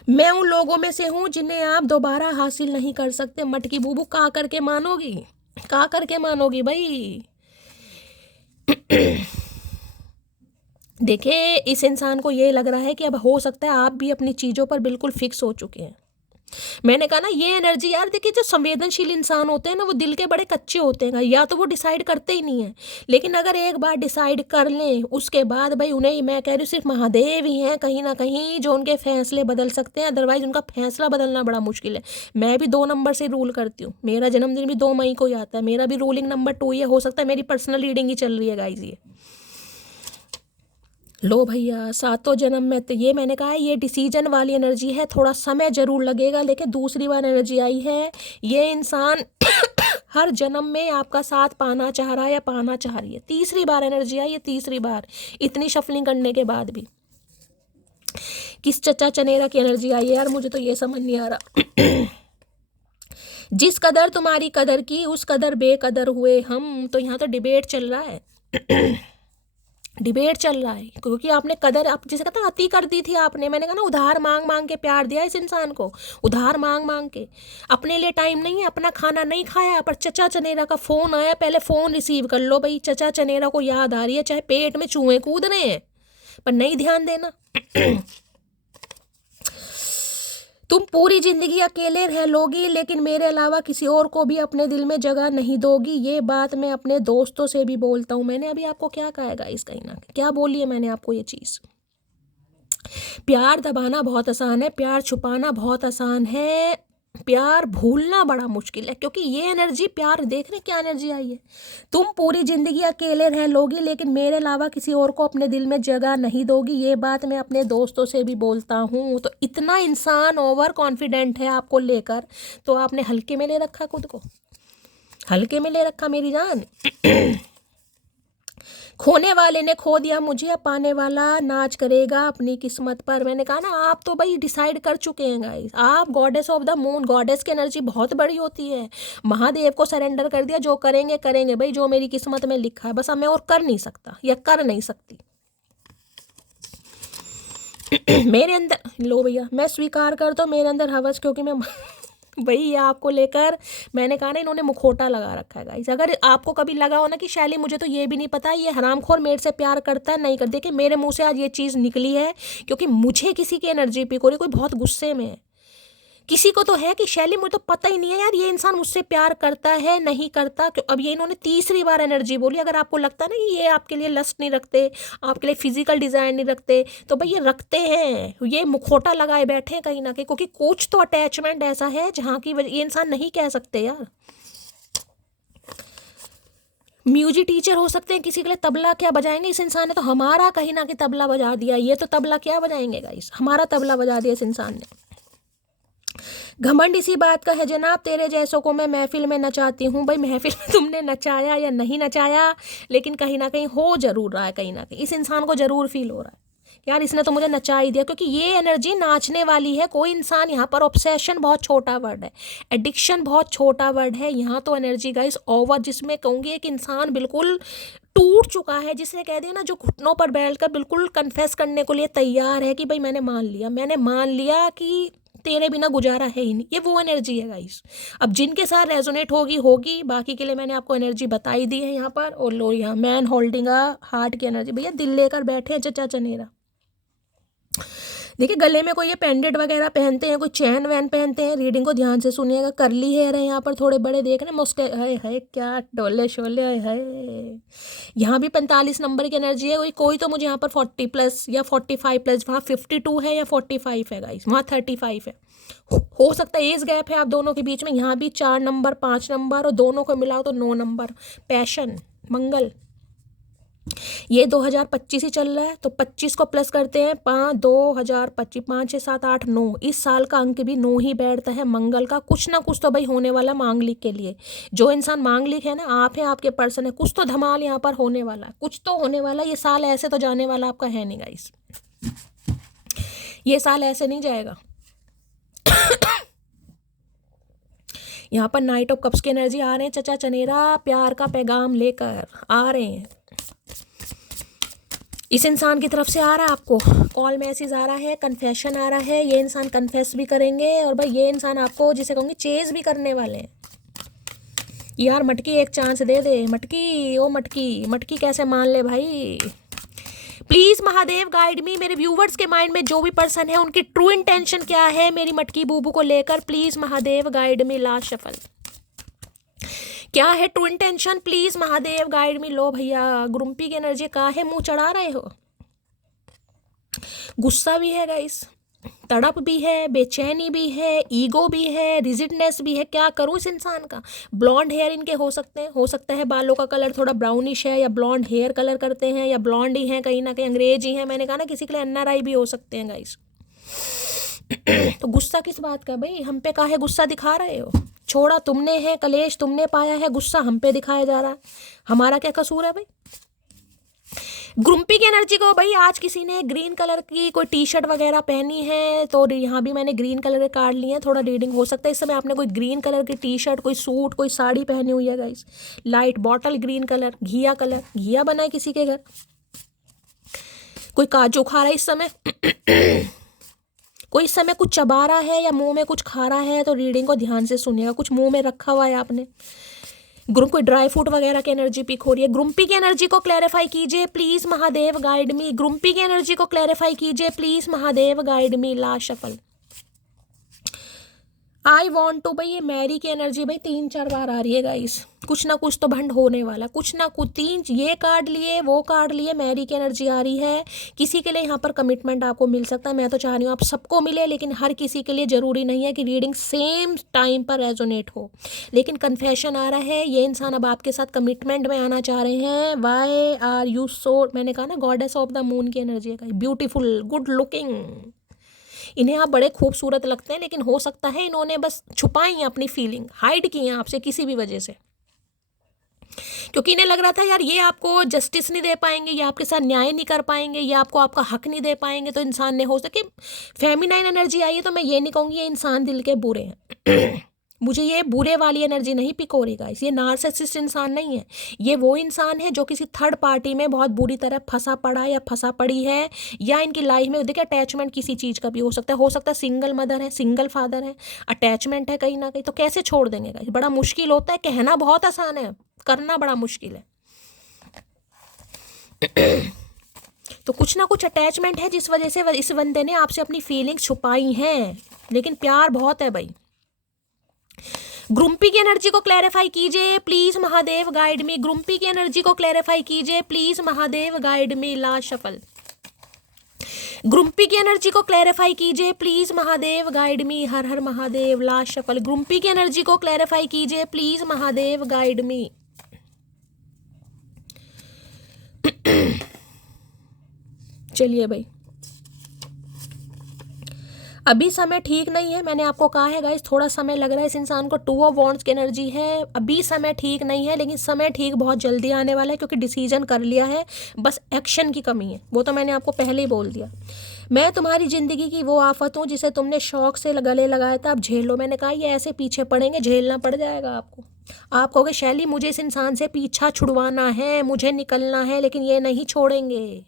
मैं उन लोगों में से हूँ जिन्हें आप दोबारा हासिल नहीं कर सकते। मटकी बूबू, का करके मानोगी, का करके मानोगी भाई। देखिए इस इंसान को ये लग रहा है कि अब हो सकता है आप भी अपनी चीज़ों पर बिल्कुल फिक्स हो चुके हैं। मैंने कहा ना ये एनर्जी यार, देखिए जो संवेदनशील इंसान होते हैं ना वो दिल के बड़े कच्चे होते हैं, या तो वो डिसाइड करते ही नहीं है। लेकिन अगर एक बार डिसाइड कर लें उसके बाद भाई उन्हें, मैं कह रही हूँ सिर्फ महादेव ही हैं कहीं ना कहीं जो उनके फैसले बदल सकते हैं, अदरवाइज उनका फैसला बदलना बड़ा मुश्किल है। मैं भी 2 नंबर से रूल करती हूँ, मेरा जन्मदिन भी 2 मई को ही आता है, मेरा भी रूलिंग नंबर 2 ही है। हो सकता है मेरी पर्सनल रीडिंग ही चल रही है गाइज ये। लो भैया, 7 जन्म में तो ये मैंने कहा है ये डिसीजन वाली एनर्जी है, थोड़ा समय जरूर लगेगा। लेकिन दूसरी बार एनर्जी आई है, ये इंसान हर जन्म में आपका साथ पाना चाह रहा है या पाना चाह रही है। तीसरी बार एनर्जी आई है, तीसरी बार, इतनी शफलिंग करने के बाद भी। किस चचा चनेरा की एनर्जी आई है यार, मुझे तो ये समझ नहीं आ रहा। जिस कदर तुम्हारी कदर की उस कदर बेकदर हुए हम। तो यहाँ तो डिबेट चल रहा है। डिबेट चल रहा है, क्योंकि आपने कदर, आप जैसे कहते हैं अति कर दी थी आपने। मैंने कहा ना उधार मांग मांग के प्यार दिया इस इंसान को, उधार मांग मांग के। अपने लिए टाइम नहीं है, अपना खाना नहीं खाया, पर चचा चनेरा का फ़ोन आया, पहले फ़ोन रिसीव कर लो भाई। चचा चनेरा को याद आ रही है, चाहे पेट में चूहे कूद रहे हैं, पर नहीं ध्यान देना। तुम पूरी जिंदगी अकेले रह लोगी, लेकिन मेरे अलावा किसी और को भी अपने दिल में जगह नहीं दोगी। ये बात मैं अपने दोस्तों से भी बोलता हूँ। मैंने अभी आपको क्या कहा है गाइस, कहीं ना क्या बोली है मैंने आपको ये चीज़। प्यार दबाना बहुत आसान है, प्यार छुपाना बहुत आसान है, प्यार भूलना बड़ा मुश्किल है। क्योंकि ये एनर्जी, प्यार, देख रहे क्या एनर्जी आई है। तुम पूरी जिंदगी अकेले रह लोगी, लेकिन मेरे अलावा किसी और को अपने दिल में जगह नहीं दोगी। ये बात मैं अपने दोस्तों से भी बोलता हूँ। तो इतना इंसान ओवर कॉन्फिडेंट है आपको लेकर, तो आपने हल्के में ले रखा, खुद को हल्के में ले रखा मेरी जान। खोने वाले ने खो दिया मुझे, अब पाने वाला नाच करेगा अपनी किस्मत पर। मैंने कहा ना आप तो भाई डिसाइड कर चुके हैं गाइस। आप goddess of the moon, goddess की एनर्जी बहुत बड़ी होती है। महादेव को सरेंडर कर दिया, जो करेंगे करेंगे भाई, जो मेरी किस्मत में लिखा है, बस अब मैं और कर नहीं सकता या कर नहीं सकती। मेरे अंदर, लो भैया मैं स्वीकार करता हूँ, मेरे अंदर हवस, क्योंकि मैं भाई आपको लेकर, मैंने कहा ना इन्होंने मुखोटा लगा रखा है गाइस। अगर आपको कभी लगा हो ना कि शैली मुझे तो ये भी नहीं पता ये हरामखोर मेरे से प्यार करता है नहीं कर, देखिए मेरे मुंह से आज ये चीज़ निकली है, क्योंकि मुझे किसी की एनर्जी पिक हो रही, कोई बहुत गुस्से में है। किसी को तो है कि शैली मुझे तो पता ही नहीं है यार ये इंसान मुझसे प्यार करता है नहीं करता। अब ये इन्होंने तीसरी बार एनर्जी बोली। अगर आपको लगता है ना कि ये आपके लिए लस्ट नहीं रखते, आपके लिए फिजिकल डिजायर नहीं रखते, तो भाई ये रखते हैं, ये मुखोटा लगाए बैठे हैं कहीं ना कहीं, क्योंकि कुछ तो अटैचमेंट ऐसा है जहाँ की ये इंसान नहीं कह सकते यार। म्यूजिक टीचर हो सकते हैं, किसी के लिए तबला क्या बजाएंगे, इस इंसान ने तो हमारा कहीं ना कहीं तबला बजा दिया। ये तो तबला क्या बजाएंगे गाइस, हमारा तबला बजा दिया इस इंसान ने। घमंड इसी बात का है जनाब, तेरे जैसों को मैं महफिल में नचाती हूँ। भाई महफिल में तुमने नचाया या नहीं नचाया, लेकिन कहीं ना कहीं हो जरूर रहा है, कहीं ना कहीं इस इंसान को जरूर फील हो रहा है यार इसने तो मुझे नचा ही दिया। क्योंकि ये एनर्जी नाचने वाली है। कोई इंसान यहाँ पर, ऑब्सेशन बहुत छोटा वर्ड है, एडिक्शन बहुत छोटा वर्ड है, यहाँ तो एनर्जी गाइस ओवर, जिसमें कहूँगी एक इंसान बिल्कुल टूट चुका है, जिसे कह दिया ना, जो घुटनों पर बैठकर बिल्कुल कन्फेस करने को लिए तैयार है कि भाई मैंने मान लिया कि तेरे बिना गुजारा है ही नहीं। ये वो एनर्जी है गाइस। अब जिनके साथ रेजोनेट होगी, बाकी के लिए मैंने आपको एनर्जी बताई दी है यहाँ पर। और लो यहाँ मैन होल्डिंग अ हार्ट की एनर्जी, भैया दिल लेकर बैठे हैं चचा चनेरा। देखिए गले में कोई ये पेंडेंट वगैरह पहनते हैं, कोई चैन वैन पहनते हैं, रीडिंग को ध्यान से सुनिएगा। करली हेयर है यहाँ पर, थोड़े बड़े देख रहे हैं, मुस्टे है क्या डोले शोले है। यहाँ भी 45 नंबर की एनर्जी है। कोई तो मुझे यहाँ पर 40 प्लस या 45 प्लस, वहाँ 52 है या 45 है गाइस, वहाँ 35 है। हो सकता है एज गैप है आप दोनों के बीच में। यहाँ भी 4 नंबर 5 नंबर और दोनों को मिलाओ तो 9 नंबर। पैशन मंगल, ये 2025 ही चल रहा है, तो 25 को प्लस करते हैं 2025, 5 6 7 8 9, इस साल का अंक भी 9 ही बैठता है मंगल का। कुछ ना कुछ तो भाई होने वाला मांगलिक के लिए। जो इंसान मांगलिक है ना, आप हैं, आपके पर्सन है, कुछ तो धमाल यहाँ पर होने वाला है, कुछ तो होने वाला है। ये साल ऐसे तो जाने वाला आपका है नहीं गाइस, ये साल ऐसे नहीं जाएगा। यहाँ पर नाइट ऑफ कप्स की एनर्जी आ रहे हैं। चचा चनेरा प्यार का पैगाम लेकर आ रहे हैं। इस इंसान की तरफ से आ रहा है आपको कॉल मैसेज आ रहा है, कन्फेशन आ रहा है। ये इंसान कन्फेस भी करेंगे और भाई ये इंसान आपको जिसे कहूँगी चेज भी करने वाले हैं। यार मटकी एक चांस दे दे, मटकी ओ मटकी, मटकी कैसे मान ले भाई। प्लीज महादेव गाइड मी। मेरे व्यूवर्स के माइंड में जो भी पर्सन है उनकी ट्रू इंटेंशन क्या है मेरी मटकी बूबू को लेकर, please Mahadev guide me. Last shuffle, क्या है true intention, please Mahadev guide me. लो भैया, ग्रुम्पी की एनर्जी का है, मुंह चढ़ा रहे हो। गुस्सा भी है गाइस, तड़प भी है, बेचैनी भी है, ईगो भी है, रिजिडनेस भी है। क्या करूं इस इंसान का। ब्लॉन्ड हेयर इनके हो सकते हैं, हो सकता है बालों का कलर थोड़ा ब्राउनिश है, या ब्लॉन्ड हेयर कलर करते हैं, या ब्लॉन्ड ही हैं, कहीं ना कहीं अंग्रेज ही हैं। मैंने कहा ना किसी के लिए NRI भी हो सकते हैं गाइस। तो गुस्सा किस बात का भाई, हम पे काहे गुस्सा दिखा रहे हो। छोड़ा तुमने है, कलेश तुमने पाया है, गुस्सा हम पे दिखाया जा रहा है। हमारा क्या कसूर है भाई। ग्रुम्पी की एनर्जी को भाई आज किसी ने ग्रीन कलर की कोई T-शर्ट वगैरह पहनी है, तो यहाँ भी मैंने ग्रीन कलर के कार्ड लिए हैं। थोड़ा रीडिंग हो सकता है इस समय आपने कोई ग्रीन कलर की T-शर्ट, कोई सूट, कोई साड़ी पहनी हुई है guys. Light bottle green colour, घिया कलर, घिया बना है किसी के घर। कोई काजू खा रहा है इस समय। कोई इस समय कुछ चबा रहा है या मुंह में कुछ खा रहा है, तो रीडिंग को ध्यान से सुनिएगा। कुछ मुंह में रखा हुआ है आपने। ग्रुप कोई ड्राई फ्रूट वगैरह की एनर्जी पिक हो रही है। ग्रुम्पी की एनर्जी को क्लैरिफाई कीजिए please Mahadev guide me. Grumpy की एनर्जी को क्लैरिफाई कीजिए please Mahadev guide me. Last shuffle, I want to. भाई ये मैरी की एनर्जी भाई 3-4 बार आ रही है गाइस। कुछ ना कुछ तो भंड होने वाला, कुछ ना कुछ। 3 ये कार्ड लिए, वो कार्ड लिए, मैरी की एनर्जी आ रही है। किसी के लिए यहाँ पर कमिटमेंट आपको मिल सकता है। मैं तो चाह रही हूँ आप सबको मिले, लेकिन हर किसी के लिए ज़रूरी नहीं है कि रीडिंग सेम टाइम पर रेजोनेट हो। लेकिन कन्फेशन आ रहा है, ये इंसान अब आपके साथ कमिटमेंट में आना चाह रहे हैं। वाई आर यू सो, मैंने कहा ना गॉडेस ऑफ द मून की एनर्जी है, ब्यूटीफुल, गुड लुकिंग। इन्हें आप बड़े खूबसूरत लगते हैं, लेकिन हो सकता है इन्होंने बस छुपाई है अपनी फीलिंग, हाइड की है आपसे किसी भी वजह से, क्योंकि इन्हें लग रहा था यार ये आपको जस्टिस नहीं दे पाएंगे, ये आपके साथ न्याय नहीं कर पाएंगे, ये आपको आपका हक नहीं दे पाएंगे। तो इंसान ने, हो सके फेमिनाइन एनर्जी आई है, तो मैं ये नहीं कहूँगी ये इंसान दिल के बुरे हैं। मुझे ये बुरे वाली एनर्जी नहीं पिक हो रही गाइस। ये नार्सिसिस्ट इंसान नहीं है। ये वो इंसान है जो किसी थर्ड पार्टी में बहुत बुरी तरह फंसा पड़ा या फंसा पड़ी है, या इनकी लाइफ में देखिए अटैचमेंट किसी चीज़ का भी हो सकता है। हो सकता है सिंगल मदर है, सिंगल फादर है, अटैचमेंट है कहीं ना कहीं। तो कैसे छोड़ देंगे गाइस, बड़ा मुश्किल होता है। कहना बहुत आसान है, करना बड़ा मुश्किल है। तो कुछ ना कुछ अटैचमेंट है जिस वजह से इस बंदे ने आपसे अपनी फीलिंग्स छुपाई हैं, लेकिन प्यार बहुत है भाई। ग्रुम्पी की एनर्जी को क्लैरिफाई कीजिए please Mahadev guide me. Grumpy की एनर्जी को क्लैरिफाई कीजिए please Mahadev guide me. Last shuffle, grumpy की एनर्जी को क्लैरिफाई कीजिए प्लीज महादेव गाइड मी। हर हर महादेव। लास्ट शफल, ग्रुम्पी की एनर्जी को क्लैरिफाई कीजिए प्लीज महादेव गाइड मी। चलिए भाई, अभी समय ठीक नहीं है, मैंने आपको कहा है गाइस, थोड़ा समय लग रहा है इस इंसान को। 2 ऑफ वॉन्ड्स की एनर्जी है, अभी समय ठीक नहीं है, लेकिन समय ठीक बहुत जल्दी आने वाला है, क्योंकि डिसीजन कर लिया है, बस एक्शन की कमी है। वो तो मैंने आपको पहले ही बोल दिया। मैं तुम्हारी ज़िंदगी की वो आफत हूँ जिसे तुमने शौक से गले लगाया था, अब झेलो। मैंने कहा ये ऐसे पीछे पड़ेंगे, झेलना पड़ जाएगा आपको। आप कहोगे शैली मुझे इस इंसान से पीछा छुड़वाना है, मुझे निकलना है, लेकिन ये नहीं छोड़ेंगे।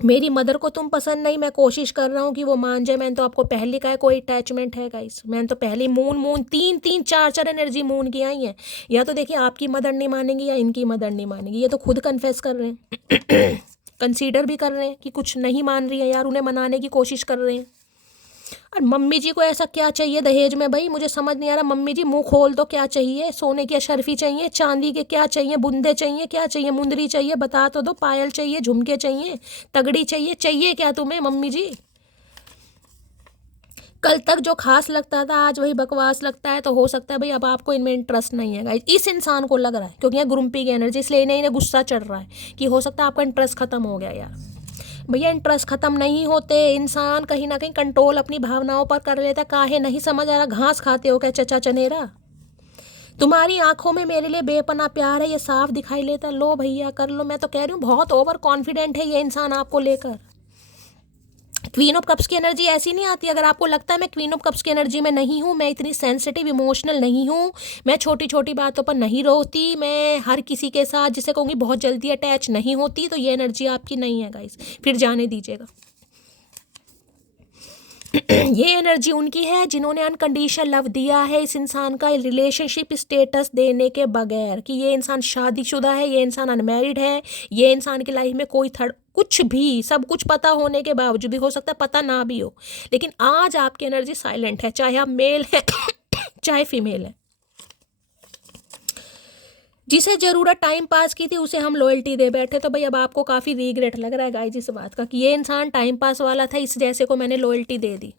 मेरी मदर को तुम पसंद नहीं, मैं कोशिश कर रहा हूँ कि वो मान जाए। मैंने तो आपको पहले कहा है कोई अटैचमेंट है गाइस। मैंने तो पहले मून 3-4 एनर्जी मून की आई है। या तो देखिए आपकी मदर नहीं मानेंगी या इनकी मदर नहीं मानेगी, ये तो खुद कन्फेस कर रहे हैं। कंसीडर भी कर रहे हैं कि कुछ नहीं मान रही है यार, उन्हें मनाने की कोशिश कर रहे हैं। और मम्मी जी को ऐसा क्या चाहिए दहेज में भाई, मुझे समझ नहीं आ रहा। मम्मी जी मुंह खोल दो, क्या चाहिए? सोने की अशर्फी चाहिए, चांदी के क्या चाहिए, बुंदे चाहिए, क्या चाहिए, मुंदरी चाहिए, बता तो दो। पायल चाहिए, झुमके चाहिए, तगड़ी चाहिए, चाहिए क्या तुम्हें मम्मी जी? कल तक जो खास लगता था आज वही बकवास लगता है, तो हो सकता है भाई अब आपको इनमें इंटरेस्ट नहीं है गाइस। इस इंसान को लग रहा है, क्योंकि यहाँ ग्रुम्पी की एनर्जी, इसलिए इन्हें गुस्सा चढ़ रहा है कि हो सकता है आपका इंटरेस्ट खत्म हो गया यार। भैया इंटरेस्ट खत्म नहीं होते, इंसान कहीं ना कहीं कंट्रोल अपनी भावनाओं पर कर लेता। काहे नहीं समझ आ रहा? घास खाते हो क्या चचा चनेरा? तुम्हारी आंखों में मेरे लिए बेपना प्यार है, ये साफ दिखाई लेता। लो भैया कर लो, मैं तो कह रही हूँ बहुत ओवर कॉन्फिडेंट है ये इंसान आपको लेकर। क्वीन ऑफ कप्स की एनर्जी ऐसी नहीं आती। अगर आपको लगता है मैं क्वीन ऑफ कप्स की एनर्जी में नहीं हूँ, मैं इतनी सेंसिटिव इमोशनल नहीं हूँ, मैं छोटी छोटी बातों पर नहीं रोती, मैं हर किसी के साथ जिसे कहूँगी बहुत जल्दी अटैच नहीं होती, तो ये एनर्जी आपकी नहीं है गाइस, फिर जाने दीजिएगा। ये एनर्जी उनकी है जिन्होंने अनकंडीशनल लव दिया है इस इंसान का रिलेशनशिप स्टेटस देने के बगैर, कि ये इंसान शादीशुदा है, ये इंसान अनमैरिड है, ये इंसान की लाइफ में कोई थर्ड कुछ भी, सब कुछ पता होने के बावजूद भी, हो सकता है पता ना भी हो, लेकिन आज आपकी एनर्जी साइलेंट है, चाहे आप मेल है चाहे फीमेल है। जिसे ज़रूरत टाइम पास की थी उसे हम लॉयल्टी दे बैठे, तो भाई अब आपको काफ़ी रिग्रेट लग रहा है गाइस इस बात का कि ये इंसान टाइम पास वाला था, इस जैसे को मैंने लॉयल्टी दे दी।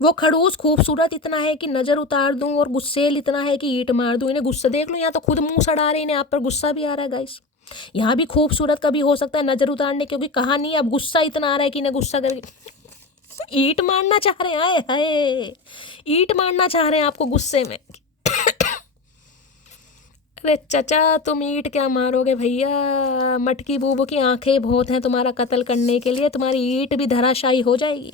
वो खड़ूस खूबसूरत इतना है कि नज़र उतार दूं, और गुस्सेल इतना है कि ईंट मार दूं। इन्हें गुस्सा देख लो, यहाँ तो खुद मुंह सड़ा रहे, इन्हें आप पर गुस्सा भी आ रहा है गाइस। यहाँ भी खूबसूरत कभी हो सकता है नज़र उतारने, क्योंकि कहा नहीं, अब गुस्सा इतना आ रहा है कि इन्हें गुस्सा करके ईंट मारना चाह रहे हैं। आए हाय, ईंट मारना चाह रहे हैं आपको गुस्से में। अरे चचा तुम ईंट क्या मारोगे भैया, मटकी बूबू की आंखें बहुत हैं तुम्हारा कत्ल करने के लिए, तुम्हारी ईंट भी धराशायी हो जाएगी।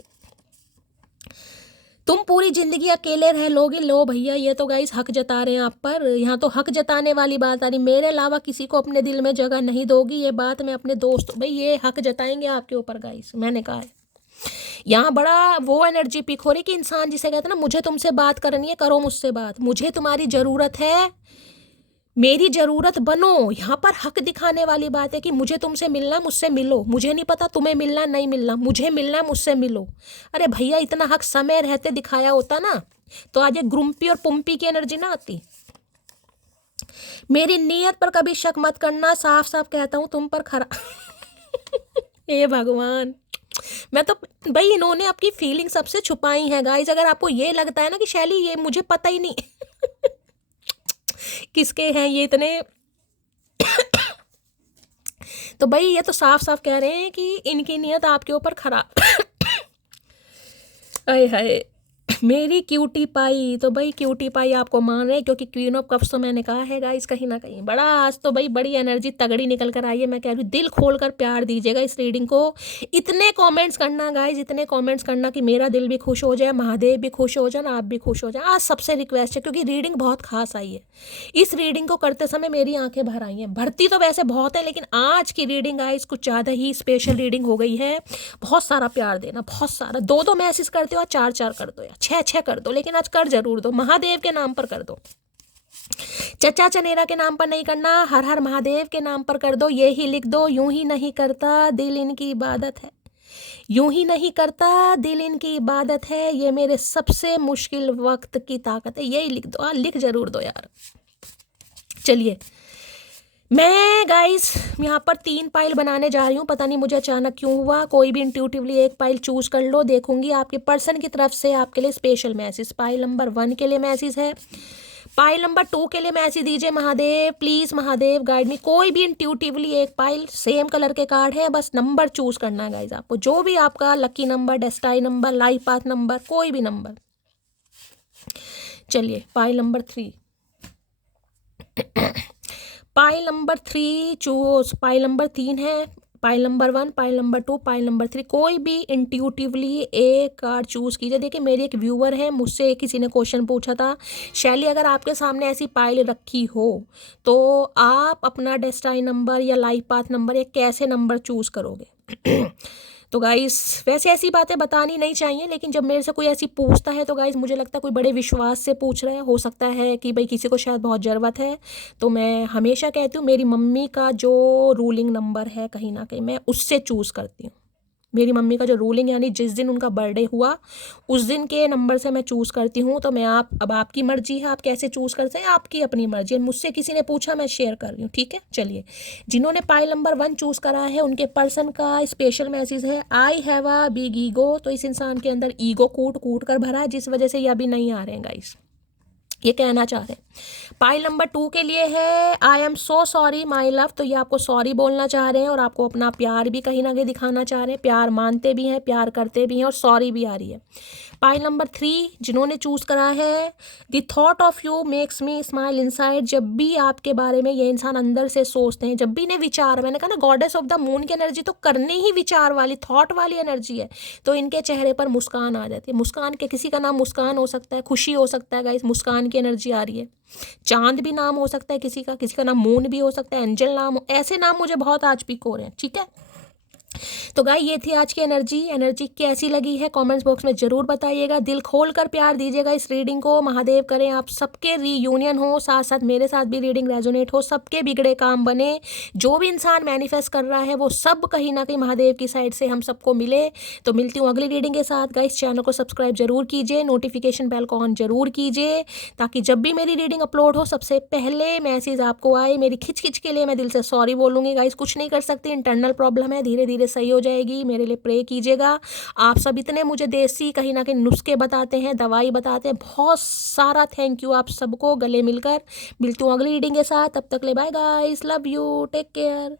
तुम पूरी जिंदगी अकेले रह लोगे। लो भैया, ये तो गाइस हक जता रहे हैं आप पर। यहाँ तो हक जताने वाली बात आ रही, मेरे अलावा किसी को अपने दिल में जगह नहीं दोगी, ये बात मैं अपने दोस्त भाई ये हक जताएंगे आपके ऊपर गाइस, मैंने कहा है। यहाँ बड़ा वो एनर्जी पिक हो रही कि इंसान जिसे कहते हैं ना, मुझे तुमसे बात करनी है, करो मुझसे बात, मुझे तुम्हारी ज़रूरत है, मेरी ज़रूरत बनो। यहाँ पर हक दिखाने वाली बात है कि मुझे तुमसे मिलना, मुझसे मिलो, मुझे नहीं पता तुम्हें मिलना नहीं मिलना, मुझे मिलना, मुझसे मिलो। अरे भैया इतना हक समय रहते दिखाया होता ना, तो आज ये ग्रुम्पी और पुम्पी की एनर्जी ना आती। मेरी नीयत पर कभी शक मत करना, साफ साफ कहता हूँ तुम पर खरा हे भगवान, मैं तो भाई इन्होंने अपनी फीलिंग सबसे छुपाई है गाइस। अगर आपको ये लगता है ना कि शैली ये मुझे पता ही नहीं किसके हैं ये इतने तो भाई ये तो साफ साफ कह रहे हैं कि इनकी नीयत आपके ऊपर खराब आए हाय मेरी क्यूटी पाई। तो भाई क्यूटी पाई आपको मान रहे हैं, क्योंकि क्वीन ऑफ कप्स तो मैंने कहा है गाइस कहीं ना कहीं बड़ा आज तो भाई बड़ी एनर्जी तगड़ी निकल कर आई है। मैं कह रही हूँ दिल खोल कर प्यार दीजिएगा इस रीडिंग को। इतने कमेंट्स करना गाइस, इतने कमेंट्स करना कि मेरा दिल भी खुश हो जाए, महादेव भी खुश हो जाए, आप भी खुश हो जाए। आज सबसे रिक्वेस्ट है, क्योंकि रीडिंग बहुत खास आई है। इस रीडिंग को करते समय मेरी आंखें भर आई हैं, भरती तो वैसे बहुत है, लेकिन आज की रीडिंग गाइस कुछ ज़्यादा ही स्पेशल रीडिंग हो गई है। बहुत सारा प्यार देना, बहुत सारा, 2-2 मैसेज करते हो, 4-4 कर दो या 6-6 कर दो, लेकिन आज कर जरूर दो। महादेव के नाम पर कर दो, चचा चनेरा के नाम पर नहीं करना, हर हर महादेव के नाम पर कर दो। ये ही लिख दो, यूं ही नहीं करता दिल इनकी इबादत है, यूं ही नहीं करता दिल इनकी इबादत है, ये मेरे सबसे मुश्किल वक्त की ताकत है। यही लिख दो, लिख जरूर दो यार। चलिए मैं गाइस यहाँ पर 3 पाइल बनाने जा रही हूँ, पता नहीं मुझे अचानक क्यों हुआ। कोई भी इंट्यूटिवली एक पाइल चूज कर लो, देखूंगी आपके पर्सन की तरफ से आपके लिए स्पेशल मैसेज। पाइल नंबर 1 के लिए मैसेज है, पाइल नंबर 2 के लिए मैसेज दीजिए। महादेव प्लीज, महादेव गाइड मी। कोई भी इंट्यूटिवली एक पाइल, सेम कलर के कार्ड है, बस नंबर चूज करना है गाइज आपको, जो भी आपका lucky number, destiny number, life path number, कोई भी नंबर। चलिए pile number 3, pile number 3 choose, pile number 3 है, pile number 1, pile number 2, pile number 3। कोई भी इंट्यूटिवली एक कार्ड चूज कीजिए। देखिए मेरी एक व्यूअर है, मुझसे किसी ने क्वेश्चन पूछा था, शैली अगर आपके सामने ऐसी पाइल रखी हो तो आप अपना डेस्टाइन नंबर या लाइफ पाथ नंबर, एक कैसे नंबर चूज करोगे तो गाइस वैसे ऐसी बातें बतानी नहीं चाहिए, लेकिन जब मेरे से कोई ऐसी पूछता है तो गाइस मुझे लगता है कोई बड़े विश्वास से पूछ रहा है, हो सकता है कि भाई किसी को शायद बहुत ज़रूरत है। तो मैं हमेशा कहती हूँ मेरी मम्मी का जो रूलिंग नंबर है कहीं ना कहीं मैं उससे चूज़ करती हूँ। मेरी मम्मी का जो रूलिंग यानी जिस दिन उनका बर्थडे हुआ उस दिन के नंबर से मैं चूज़ करती हूँ। तो मैं अब आपकी मर्जी है, आप कैसे चूज़ करते हैं, आपकी अपनी मर्जी है। मुझसे किसी ने पूछा, मैं शेयर कर रही हूँ, ठीक है। चलिए, जिन्होंने पाइल नंबर 1 चूज़ करा है उनके पर्सन का स्पेशल मैसेज है, I have a big ego. तो इस इंसान के अंदर ईगो कूट कूट कर भरा है, जिस वजह से ये अभी नहीं आ रहे हैं गाइस, ये कहना चाह रहे हैं। पाइल नंबर 2 के लिए है, I am so sorry my love. तो ये आपको सॉरी बोलना चाह रहे हैं और आपको अपना प्यार भी कहीं ना कहीं दिखाना चाह रहे हैं, प्यार मानते भी हैं, प्यार करते भी हैं और सॉरी भी आ रही है। पाइल नंबर 3 जिन्होंने चूज़ करा है, the thought of you makes me smile inside. जब भी आपके बारे में ये इंसान अंदर से सोचते हैं, जब भी इन्हें विचार, मैंने कहा ना गॉडेस ऑफ द मून की एनर्जी तो करने ही विचार वाली, थॉट वाली एनर्जी है, तो इनके चेहरे पर मुस्कान आ जाती है। मुस्कान के किसी का नाम मुस्कान हो सकता है, खुशी हो सकता है गाइस, मुस्कान की एनर्जी आ रही है। चांद भी नाम हो सकता है किसी का नाम मून भी हो सकता है, एंजल नाम, ऐसे नाम मुझे बहुत आज पिक हो रहे हैं, ठीक है। तो गाइस ये थी आज की एनर्जी कैसी लगी है कमेंट्स बॉक्स में ज़रूर बताइएगा। दिल खोल कर प्यार दीजिएगा इस रीडिंग को। महादेव करें आप सबके रीयूनियन हो, साथ साथ मेरे साथ भी रीडिंग रेजोनेट हो, सबके बिगड़े काम बने। जो भी इंसान मैनिफेस्ट कर रहा है वो सब कहीं ना कहीं महादेव की साइड से हम सबको मिले। तो मिलती हूँ अगली रीडिंग के साथ। गाइस चैनल को सब्सक्राइब जरूर कीजिए, नोटिफिकेशन बेल को ऑन जरूर कीजिए, ताकि जब भी मेरी रीडिंग अपलोड हो सबसे पहले मैसेज आपको आए। मेरी खिच के लिए मैं दिल से सॉरी बोलूँगी गाइस, कुछ नहीं कर सकती, इंटरनल प्रॉब्लम है, धीरे धीरे सही हो जाएगी। मेरे लिए प्रे कीजिएगा। आप सब इतने मुझे देसी कहीं ना कहीं नुस्खे बताते हैं, दवाई बताते हैं, बहुत सारा थैंक यू आप सबको। गले मिलकर मिलती हूँ अगली रीडिंग के साथ, तब तक ले bye guys, love you, take care.